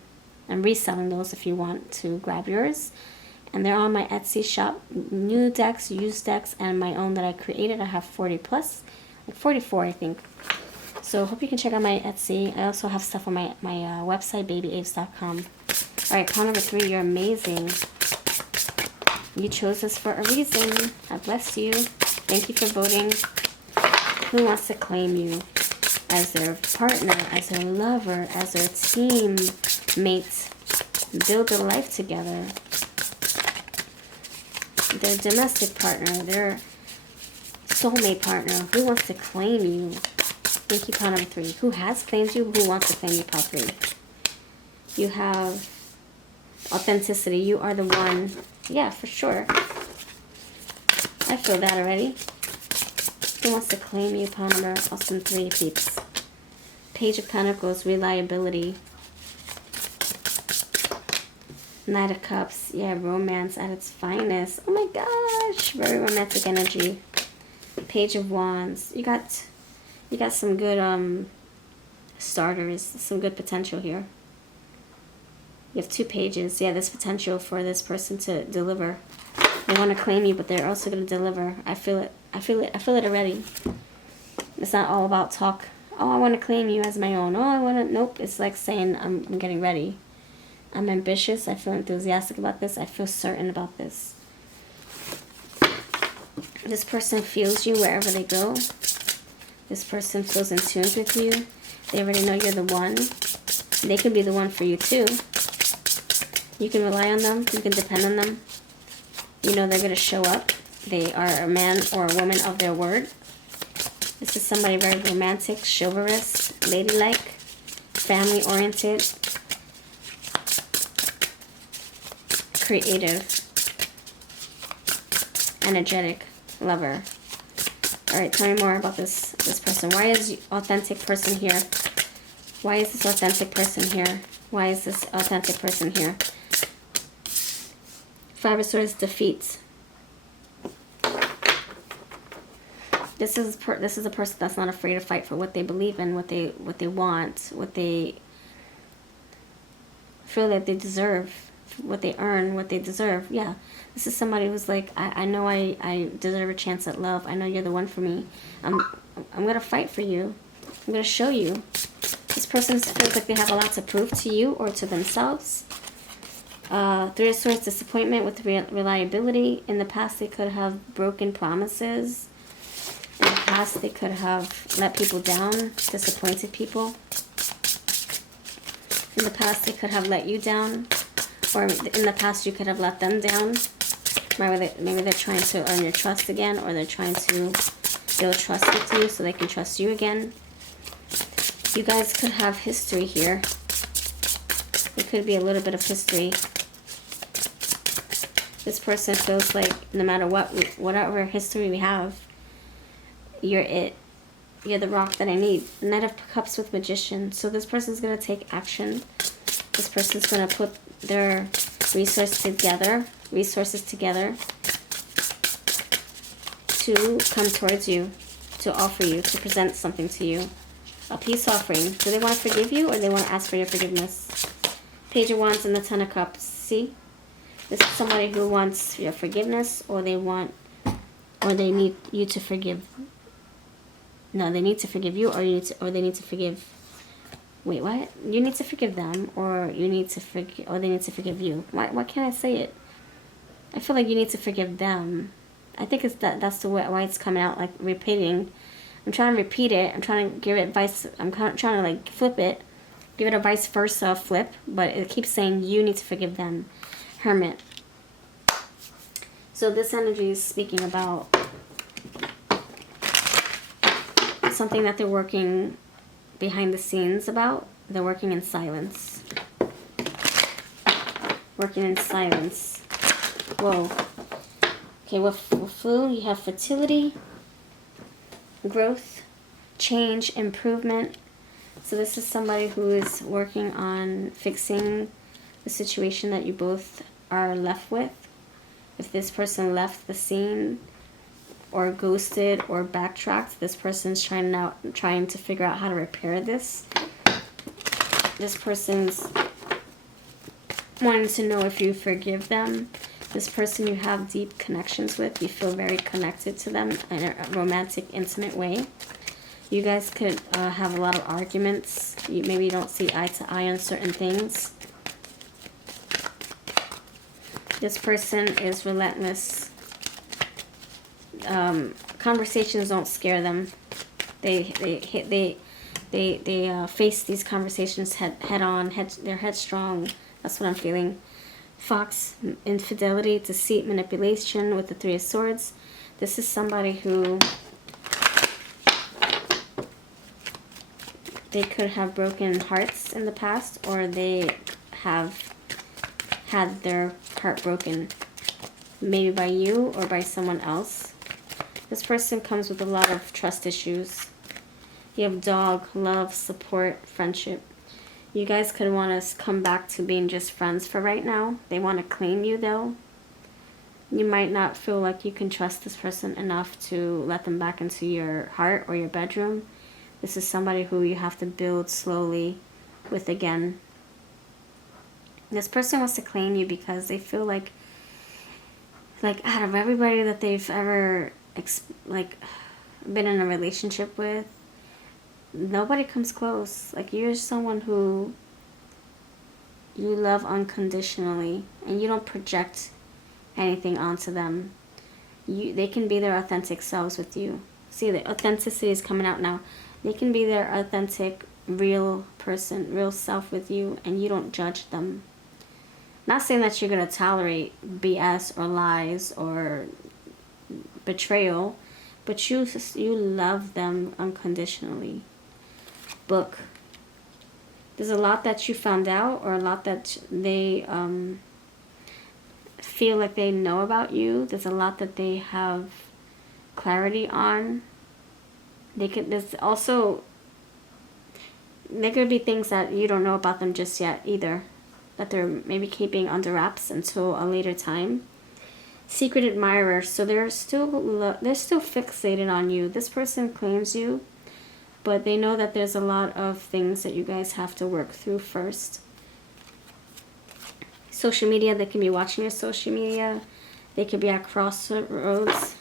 reselling those if you want to grab yours. And they're on my Etsy shop. New decks, used decks, and my own that I created. I have 40 plus, like 44 I think. So hope you can check out my Etsy. I also have stuff on my website, babyaves.com. Alright, pile number 3, you're amazing. You chose this for a reason. I bless you. Thank you for voting. Who wants to claim you as their partner, as their lover, as their teammate? Build a life together. Their domestic partner, their soulmate partner. Who wants to claim you? Thank you, pile number 3. Who has claimed you? Who wants to claim you, pile 3? You have authenticity. You are the one. Yeah, for sure. I feel that already. Who wants to claim you, pile number 3, peeps? Page of Pentacles, reliability. Knight of Cups. Yeah, romance at its finest. Oh my gosh, very romantic energy. Page of Wands. You got some good starters, some good potential here. You have 2 pages. Yeah, there's potential for this person to deliver. They want to claim you, but they're also going to deliver. I feel it. I feel it already. It's not all about talk. Oh, I want to claim you as my own. Oh, I want to... Nope. It's like saying I'm getting ready. I'm ambitious. I feel enthusiastic about this. I feel certain about this. This person feels you wherever they go. This person feels in tune with you. They already know you're the one. They could be the one for you too. You can rely on them. You can depend on them. You know they're going to show up. They are a man or a woman of their word. This is somebody very romantic, chivalrous, ladylike, family-oriented, creative, energetic, lover. Alright, tell me more about this person. Why is authentic person here? Why is this authentic person here? Why is this authentic person here? 5 of Swords, defeat. This is a person that's not afraid to fight for what they believe in, what they want, what they feel that they deserve, what they earn, what they deserve. Yeah, this is somebody who's like, I know I deserve a chance at love. I know you're the one for me. I'm gonna fight for you. I'm gonna show you. This person feels like they have a lot to prove to you or to themselves. Three of Swords, disappointment with reliability. In the past, they could have broken promises. In the past, they could have let people down, disappointed people. In the past, they could have let you down. Or in the past, you could have let them down. Maybe they're trying to earn your trust again, or they're trying to build trust with you so they can trust you again. You guys could have history here. It could be a little bit of history. This person feels like no matter whatever history we have, you're it. You're the rock that I need. Knight of Cups with Magician. So this person's going to take action. This person's going to put their resources together to come towards you, to offer you, to present something to you. A peace offering. Do they want to forgive you, or they want to ask for your forgiveness? Page of Wands and the Ten of Cups. See? This is somebody who wants your forgiveness, or they need you to forgive. No, they need to forgive you, or they need to forgive. Wait, what? You need to forgive them, or they need to forgive you. Why can't I say it? I feel like you need to forgive them. I think it's that's the way why it's coming out like repeating. I'm trying to repeat it. I'm trying to give it vice. I'm trying to like flip it, give it a vice versa flip, but it keeps saying you need to forgive them. Hermit. So this energy is speaking about something that they're working behind the scenes about. They're working in silence. Working in silence. Whoa. Okay, with Fu, you have fertility, growth, change, improvement. So this is somebody who is working on fixing the situation that you both are left with. If this person left the scene or ghosted or backtracked, this person's trying to figure out how to repair this. This person's wanting to know if you forgive them. This person you have deep connections with, you feel very connected to them in a romantic, intimate way. You guys could have a lot of arguments. Maybe you don't see eye to eye on certain things. This person is relentless. Conversations don't scare them. They face these conversations head on. They're headstrong. That's what I'm feeling. Fox, infidelity, deceit, manipulation with the Three of Swords. This is somebody who they could have broken hearts in the past, or they have had their heart broken, maybe by you or by someone else. This person comes with a lot of trust issues. You have dog, love, support, friendship. You guys could want to come back to being just friends for right now. They want to claim you though. You might not feel like you can trust this person enough to let them back into your heart or your bedroom. This is somebody who you have to build slowly with again. This person wants to claim you because they feel like out of everybody that they've ever been in a relationship with, nobody comes close. Like, you're someone who you love unconditionally, and you don't project anything onto them. They can be their authentic selves with you. See, the authenticity is coming out now. They can be their authentic, real person, real self with you, and you don't judge them. Not saying that you're going to tolerate BS or lies or betrayal, but you love them unconditionally. Book. There's a lot that you found out, or a lot that they feel like they know about you. There's a lot that they have clarity on. There could be things that you don't know about them just yet either, that they're maybe keeping under wraps until a later time. Secret admirer. So they're still fixated on you. This person claims you, but they know that there's a lot of things that you guys have to work through first. Social media. They can be watching your social media. They could be at crossroads,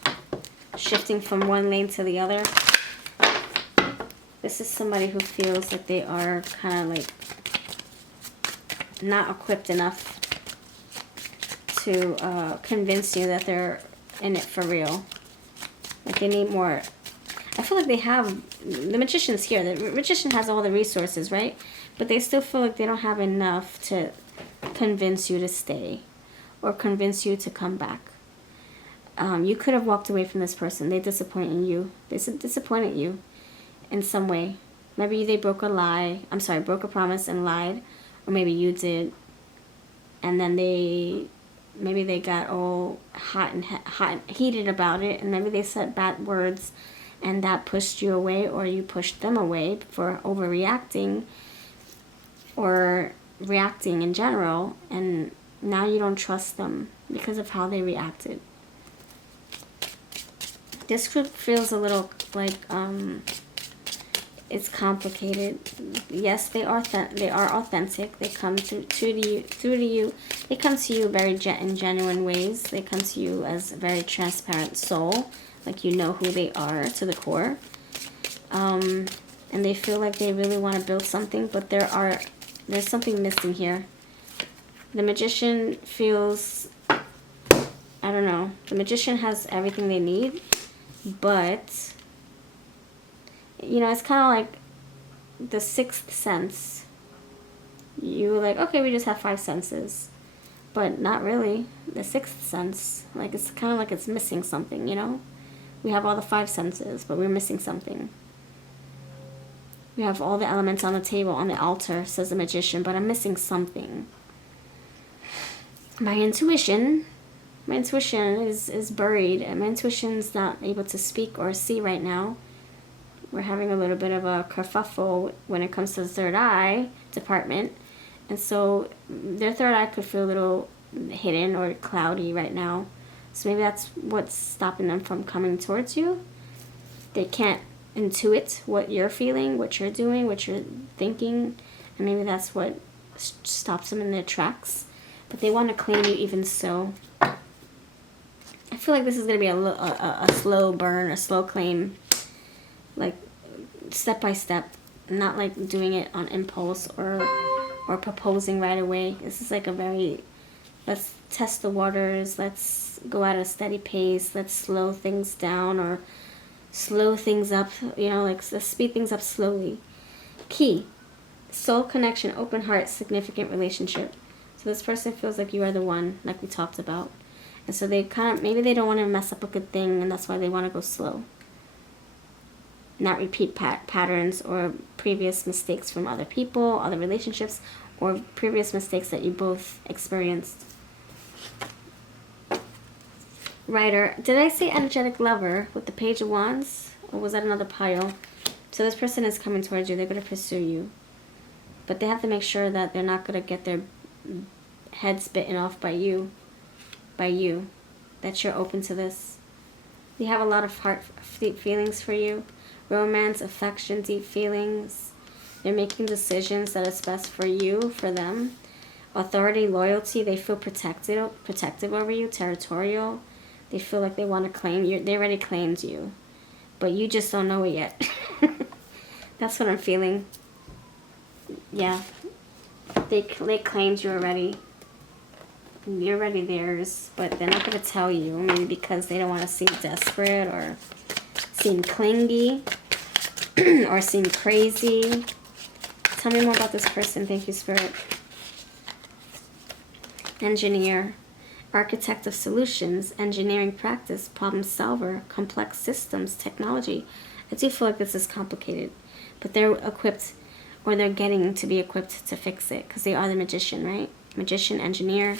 shifting from one lane to the other. This is somebody who feels like they are kind of like not equipped enough to convince you that they're in it for real. Like they need more. I feel like they have, the magician's here. The magician has all the resources, right? But they still feel like they don't have enough to convince you to stay or convince you to come back. You could have walked away from this person. They disappointed you. They disappointed you in some way. Maybe they broke broke a promise and lied. Or maybe you did. And then maybe they got all hot and heated about it. And maybe they said bad words. And that pushed you away, or you pushed them away for overreacting. Or reacting in general. And now you don't trust them because of how they reacted. This group feels a little like it's complicated. Yes, they are authentic. They come through to you. They come to you very in genuine ways. They come to you as a very transparent soul, like you know who they are to the core. And they feel like they really want to build something, but there's something missing here. The magician feels, I don't know. The magician has everything they need. But, you know, it's kind of like the sixth sense. You were like, okay, we just have 5 senses. But not really. The sixth sense, like it's kind of like it's missing something, you know? We have all the 5 senses, but we're missing something. We have all the elements on the table, on the altar, says the magician, but I'm missing something. My intuition is buried, and my intuition's not able to speak or see right now. We're having a little bit of a kerfuffle when it comes to the third eye department. And so their third eye could feel a little hidden or cloudy right now. So maybe that's what's stopping them from coming towards you. They can't intuit what you're feeling, what you're doing, what you're thinking. And maybe that's what stops them in their tracks. But they want to claim you even so. I feel like this is going to be a slow burn, a slow claim, like step by step, not like doing it on impulse or proposing right away. This is like a very, let's test the waters, let's go at a steady pace, let's slow things down or slow things up, you know, like let's speed things up slowly. Key, soul connection, open heart, significant relationship. So this person feels like you are the one, like we talked about. And so they maybe they don't want to mess up a good thing, and that's why they want to go slow. Not repeat patterns or previous mistakes from other people, other relationships, or previous mistakes that you both experienced. Writer, did I say energetic lover with the Page of Wands? Or was that another pile? So this person is coming towards you. They're going to pursue you. But they have to make sure that they're not going to get their heads bitten off by you. That you're open to this. They have a lot of heart feelings for you. Romance, affection, deep feelings. They're making decisions that is best for you, for them. Authority, loyalty. They feel protective over you, territorial. They feel like they want to claim you. They already claimed you. But you just don't know it yet. That's what I'm feeling. Yeah. They claimed you already. You're already theirs, but they're not going to tell you. Maybe because they don't want to seem desperate or seem clingy or seem crazy. Tell me more about this person. Thank you, Spirit. Engineer, architect of solutions, engineering practice, problem solver, complex systems, technology. I do feel like this is complicated, but they're equipped, or they're getting to be equipped to fix it because they are the magician, right? Magician, engineer.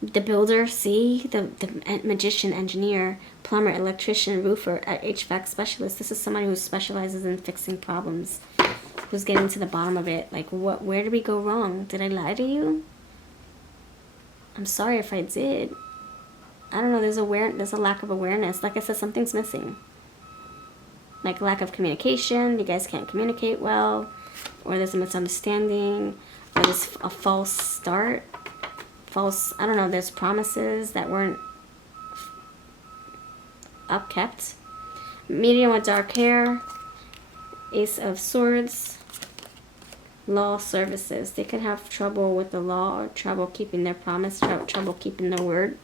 The builder, see? The magician, engineer, plumber, electrician, roofer, HVAC specialist. This is somebody who specializes in fixing problems, who's getting to the bottom of it. Like, where did we go wrong? Did I lie to you? I'm sorry if I did. I don't know, there's a lack of awareness. Like I said, something's missing. Like lack of communication, you guys can't communicate well, or there's a misunderstanding, or there's a false start. I don't know, there's promises that weren't upkept. Medium with dark hair, Ace of Swords, law services. They could have trouble with the law, or trouble keeping their promise, trouble keeping their word.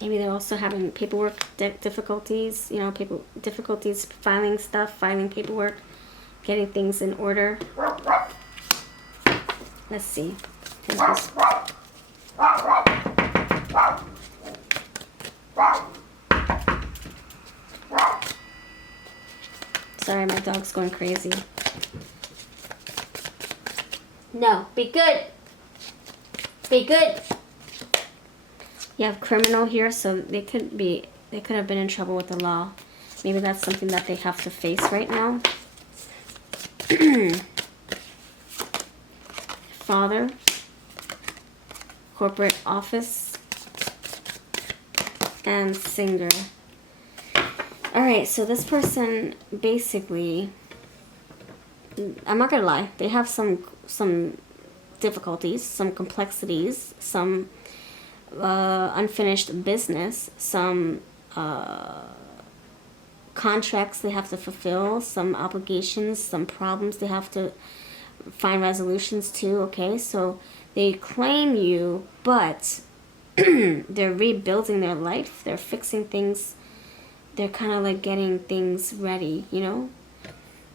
Maybe they're also having paperwork difficulties, you know, difficulties filing stuff, filing paperwork, getting things in order. Let's see. Sorry, my dog's going crazy. No, be good. Be good. You have criminal here, so they could have been in trouble with the law. Maybe that's something that they have to face right now. Father, corporate office, and singer. Alright, so this person basically, I'm not gonna lie, they have some difficulties, some complexities, some unfinished business, some contracts they have to fulfill, some obligations, some problems they have to find resolutions to. Okay, so they claim you, but they're rebuilding their life, they're fixing things, they're kind of like getting things ready, you know.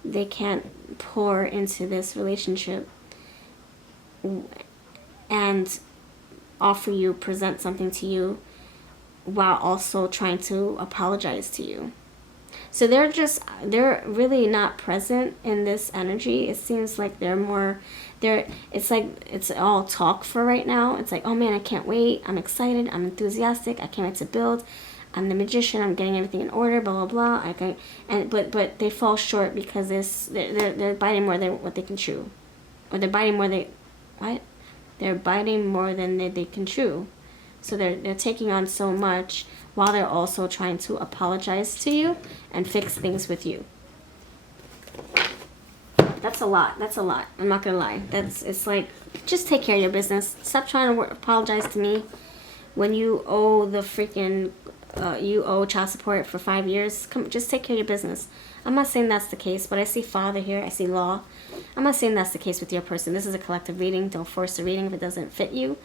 They can't pour into this relationship and offer you, present something to you, while also trying to apologize to you. So they're really not present in this energy. It seems like it's like it's all talk for right now. It's like, oh man, I can't wait, I'm excited, I'm enthusiastic, I can't wait to build, I'm the magician, I'm getting everything in order, blah blah blah. But they fall short because they're biting more than what they can chew, or they're biting more they're biting more than they can chew. So they're taking on so much while they're also trying to apologize to you and fix things with you. That's a lot. That's a lot. I'm not gonna lie. It's like, just take care of your business. Stop trying to apologize to me when you owe the freaking you owe child support for 5 years. Just take care of your business. I'm not saying that's the case, but I see father here. I see law. I'm not saying that's the case with your person. This is a collective reading. Don't force the reading if it doesn't fit you.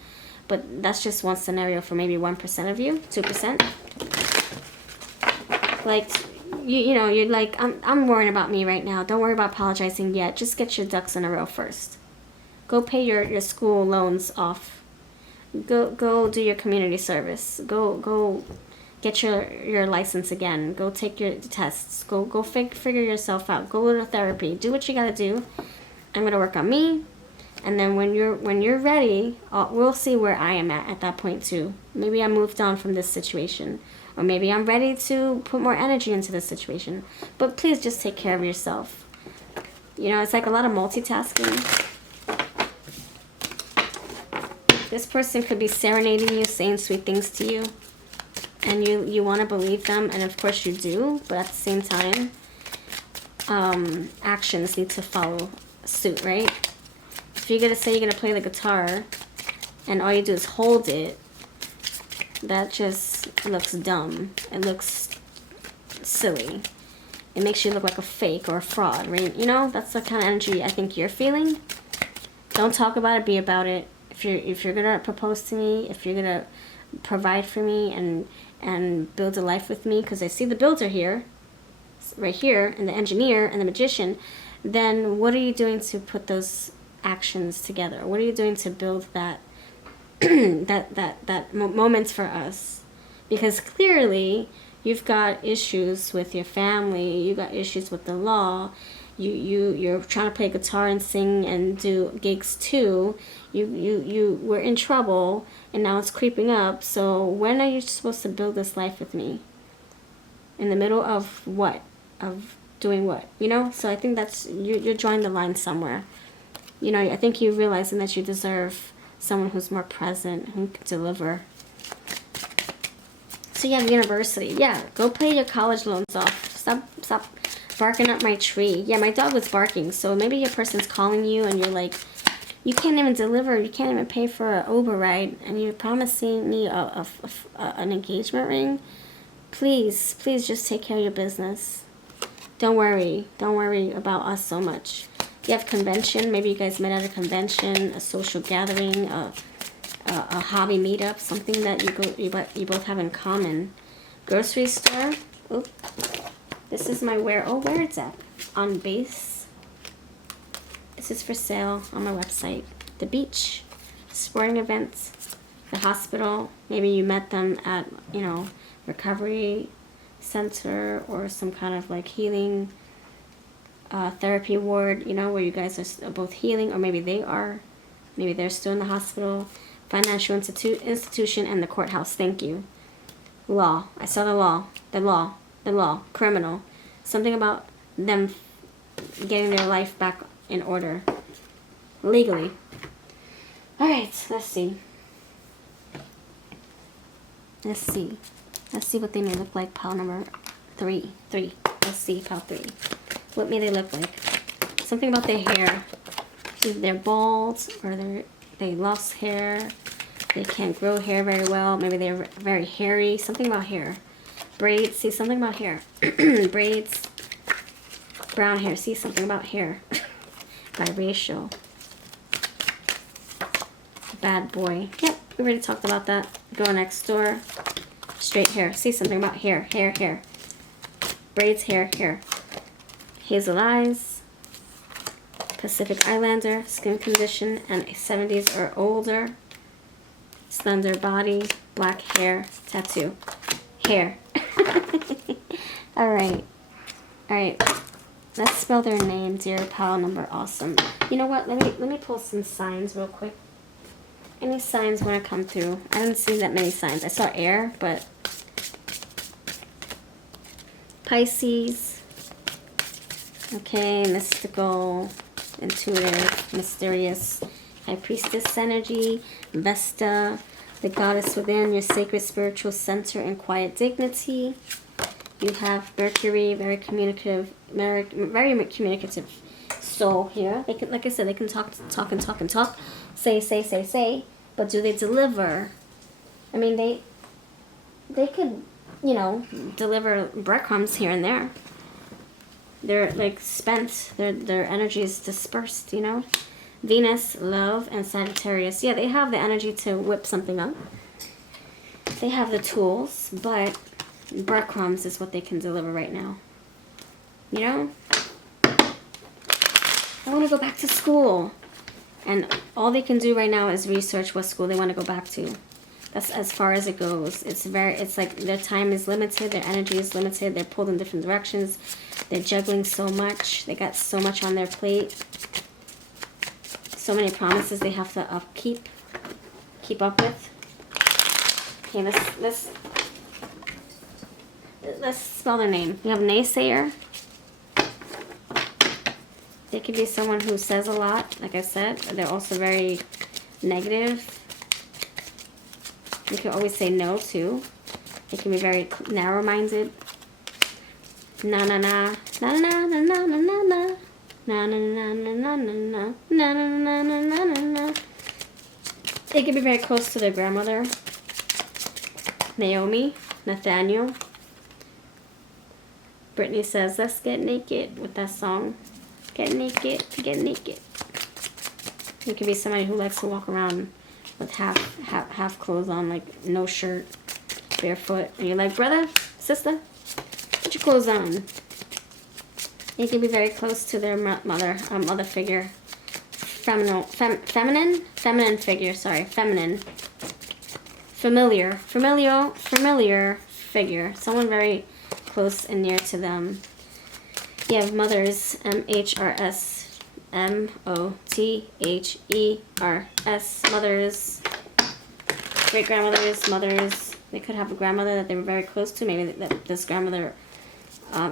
But that's just one scenario for maybe 1% of you, 2%. Like, you know, you're like, I'm worrying about me right now. Don't worry about apologizing yet. Just get your ducks in a row first. Go pay your school loans off. Go do your community service. Go get your license again. Go take your tests. Go figure yourself out. Go to therapy. Do what you gotta do. I'm gonna work on me. And then when you're ready, we'll see where I am at that point too. Maybe I moved on from this situation, or maybe I'm ready to put more energy into this situation. But please just take care of yourself. You know, it's like a lot of multitasking. This person could be serenading you, saying sweet things to you, and you want to believe them, and of course you do. But at the same time, actions need to follow suit, right? If you're going to say you're going to play the guitar and all you do is hold it, that just looks dumb. It looks silly. It makes you look like a fake or a fraud, right? You know, that's the kind of energy I think you're feeling. Don't talk about it, be about it. If you're going to propose to me, if you're going to provide for me and build a life with me, because I see the builder here, right here, and the engineer and the magician, then what are you doing to put those actions together? What are you doing to build that moments for us? Because clearly you've got issues with your family, you got issues with the law, you're trying to play guitar and sing and do gigs too. You were in trouble and now it's creeping up. So when are you supposed to build this life with me? In the middle of what? Of doing what? You know? So I think that's you're drawing the line somewhere. You know, I think you're realizing that you deserve someone who's more present, who can deliver. So you have university. Yeah, go pay your college loans off. Stop barking up my tree. Yeah, my dog was barking. So maybe your person's calling you and you're like, you can't even deliver. You can't even pay for an Uber ride. And you're promising me an engagement ring. Please just take care of your business. Don't worry. Don't worry about us so much. You have convention. Maybe you guys met at a convention, a social gathering, a hobby meetup, something that you both have in common. Grocery store. Oop. This is my where it's at. On base. This is for sale on my website. The beach. Sporting events. The hospital. Maybe you met them at, you know, recovery center or some kind of like healing therapy ward, you know, where you guys are both healing, or maybe they are. Maybe they're still in the hospital. Financial institution, and the courthouse. Thank you. Law. I saw the law. The law. Criminal. Something about them getting their life back in order. Legally. Alright, let's see. Let's see what they may look like. Pile number 3. Let's see, pile 3. What may they look like? Something about their hair. Either they're bald, or they lost hair. They can't grow hair very well. Maybe they're very hairy. Something about hair. Braids. See, something about hair. Braids. Brown hair. See, something about hair. Biracial. Bad boy. Yep, we already talked about that. Girl next door. Straight hair. See, something about hair. Hair. Braids, hair. Hazel eyes. Pacific Islander. Skin condition and 70s or older. Slender body. Black hair. Tattoo. Hair. Alright. Let's spell their name, dear pile number. Awesome. You know what? Let me pull some signs real quick. Any signs want to come through? I didn't see that many signs. I saw air, but Pisces. Okay, mystical, intuitive, mysterious, High Priestess energy, Vesta, the goddess within, your sacred spiritual center and quiet dignity. You have Mercury, very communicative soul here. They can, like I said, they can talk, say, but do they deliver? I mean, they could, you know, deliver breadcrumbs here and there. They're like spent. Their energy is dispersed, you know. Venus, love, and Sagittarius. Yeah, they have the energy to whip something up. They have the tools, but breadcrumbs is what they can deliver right now. You know? I want to go back to school. And all they can do right now is research what school they want to go back to. That's as far as it goes. It's like their time is limited, their energy is limited, they're pulled in different directions. They're juggling so much. They got so much on their plate. So many promises they have to keep up with. Okay, let's spell their name. We have naysayer. They could be someone who says a lot, like I said. They're also very negative. You can always say no too. They can be very narrow-minded. Na na na na na na na na na na na na na na na na na na na na. They can be very close to their grandmother. Naomi, Nathaniel. Brittany says, "Let's get naked" with that song. Get naked, get naked. You could be somebody who likes to walk around with half clothes on, like no shirt, barefoot, and you're like, brother, sister, put your clothes on. You can be very close to their mother figure, feminine figure. Sorry, feminine, familiar figure. Someone very close and near to them. You have mothers, MHRS. MOTHERS, mothers, great grandmothers, mothers. They could have a grandmother that they were very close to. Maybe that this grandmother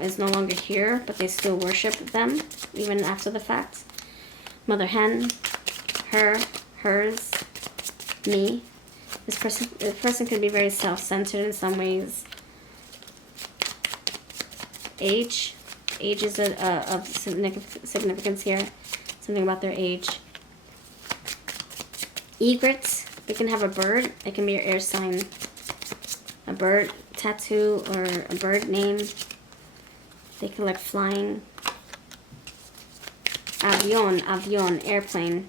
is no longer here, but they still worship them even after the fact. Mother hen, her, hers, me. This person could be very self-centered in some ways. Age is of significance here. Something about their age. Egrets. They can have a bird. It can be your air sign. A bird tattoo or a bird name. They could like flying. Avion, airplane.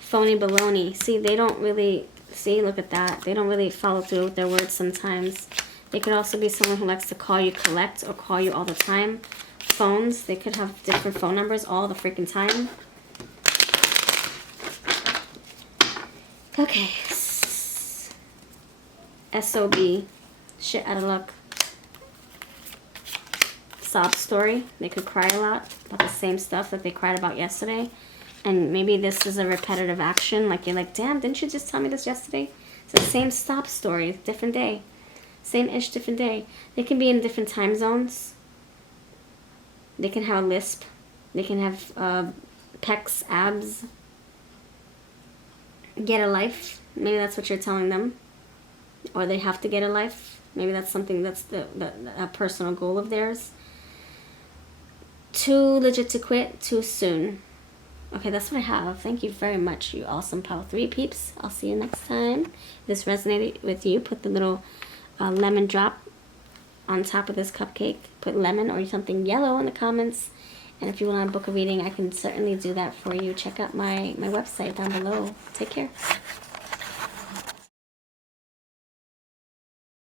Phony baloney. See, they don't really, see, look at that. They don't really follow through with their words sometimes. They could also be someone who likes to call you collect or call you all the time. Phones, they could have different phone numbers all the freaking time. Okay. SOB. Shit out of luck. Sob story. They could cry a lot about the same stuff that they cried about yesterday. And maybe this is a repetitive action. Like, you're like, damn, didn't you just tell me this yesterday? It's the same sob story, different day. Same-ish, different day. They can be in different time zones. They can have a lisp. They can have pecs, abs. Get a life. Maybe that's what you're telling them. Or they have to get a life. Maybe that's something that's a personal goal of theirs. Too legit to quit too soon. Okay, that's what I have. Thank you very much, you awesome Power 3 peeps. I'll see you next time. If this resonated with you, put the little lemon drop on top of this cupcake. Put lemon or something yellow in the comments. And if you want to book a reading, I can certainly do that for you. Check out my website down below. Take care.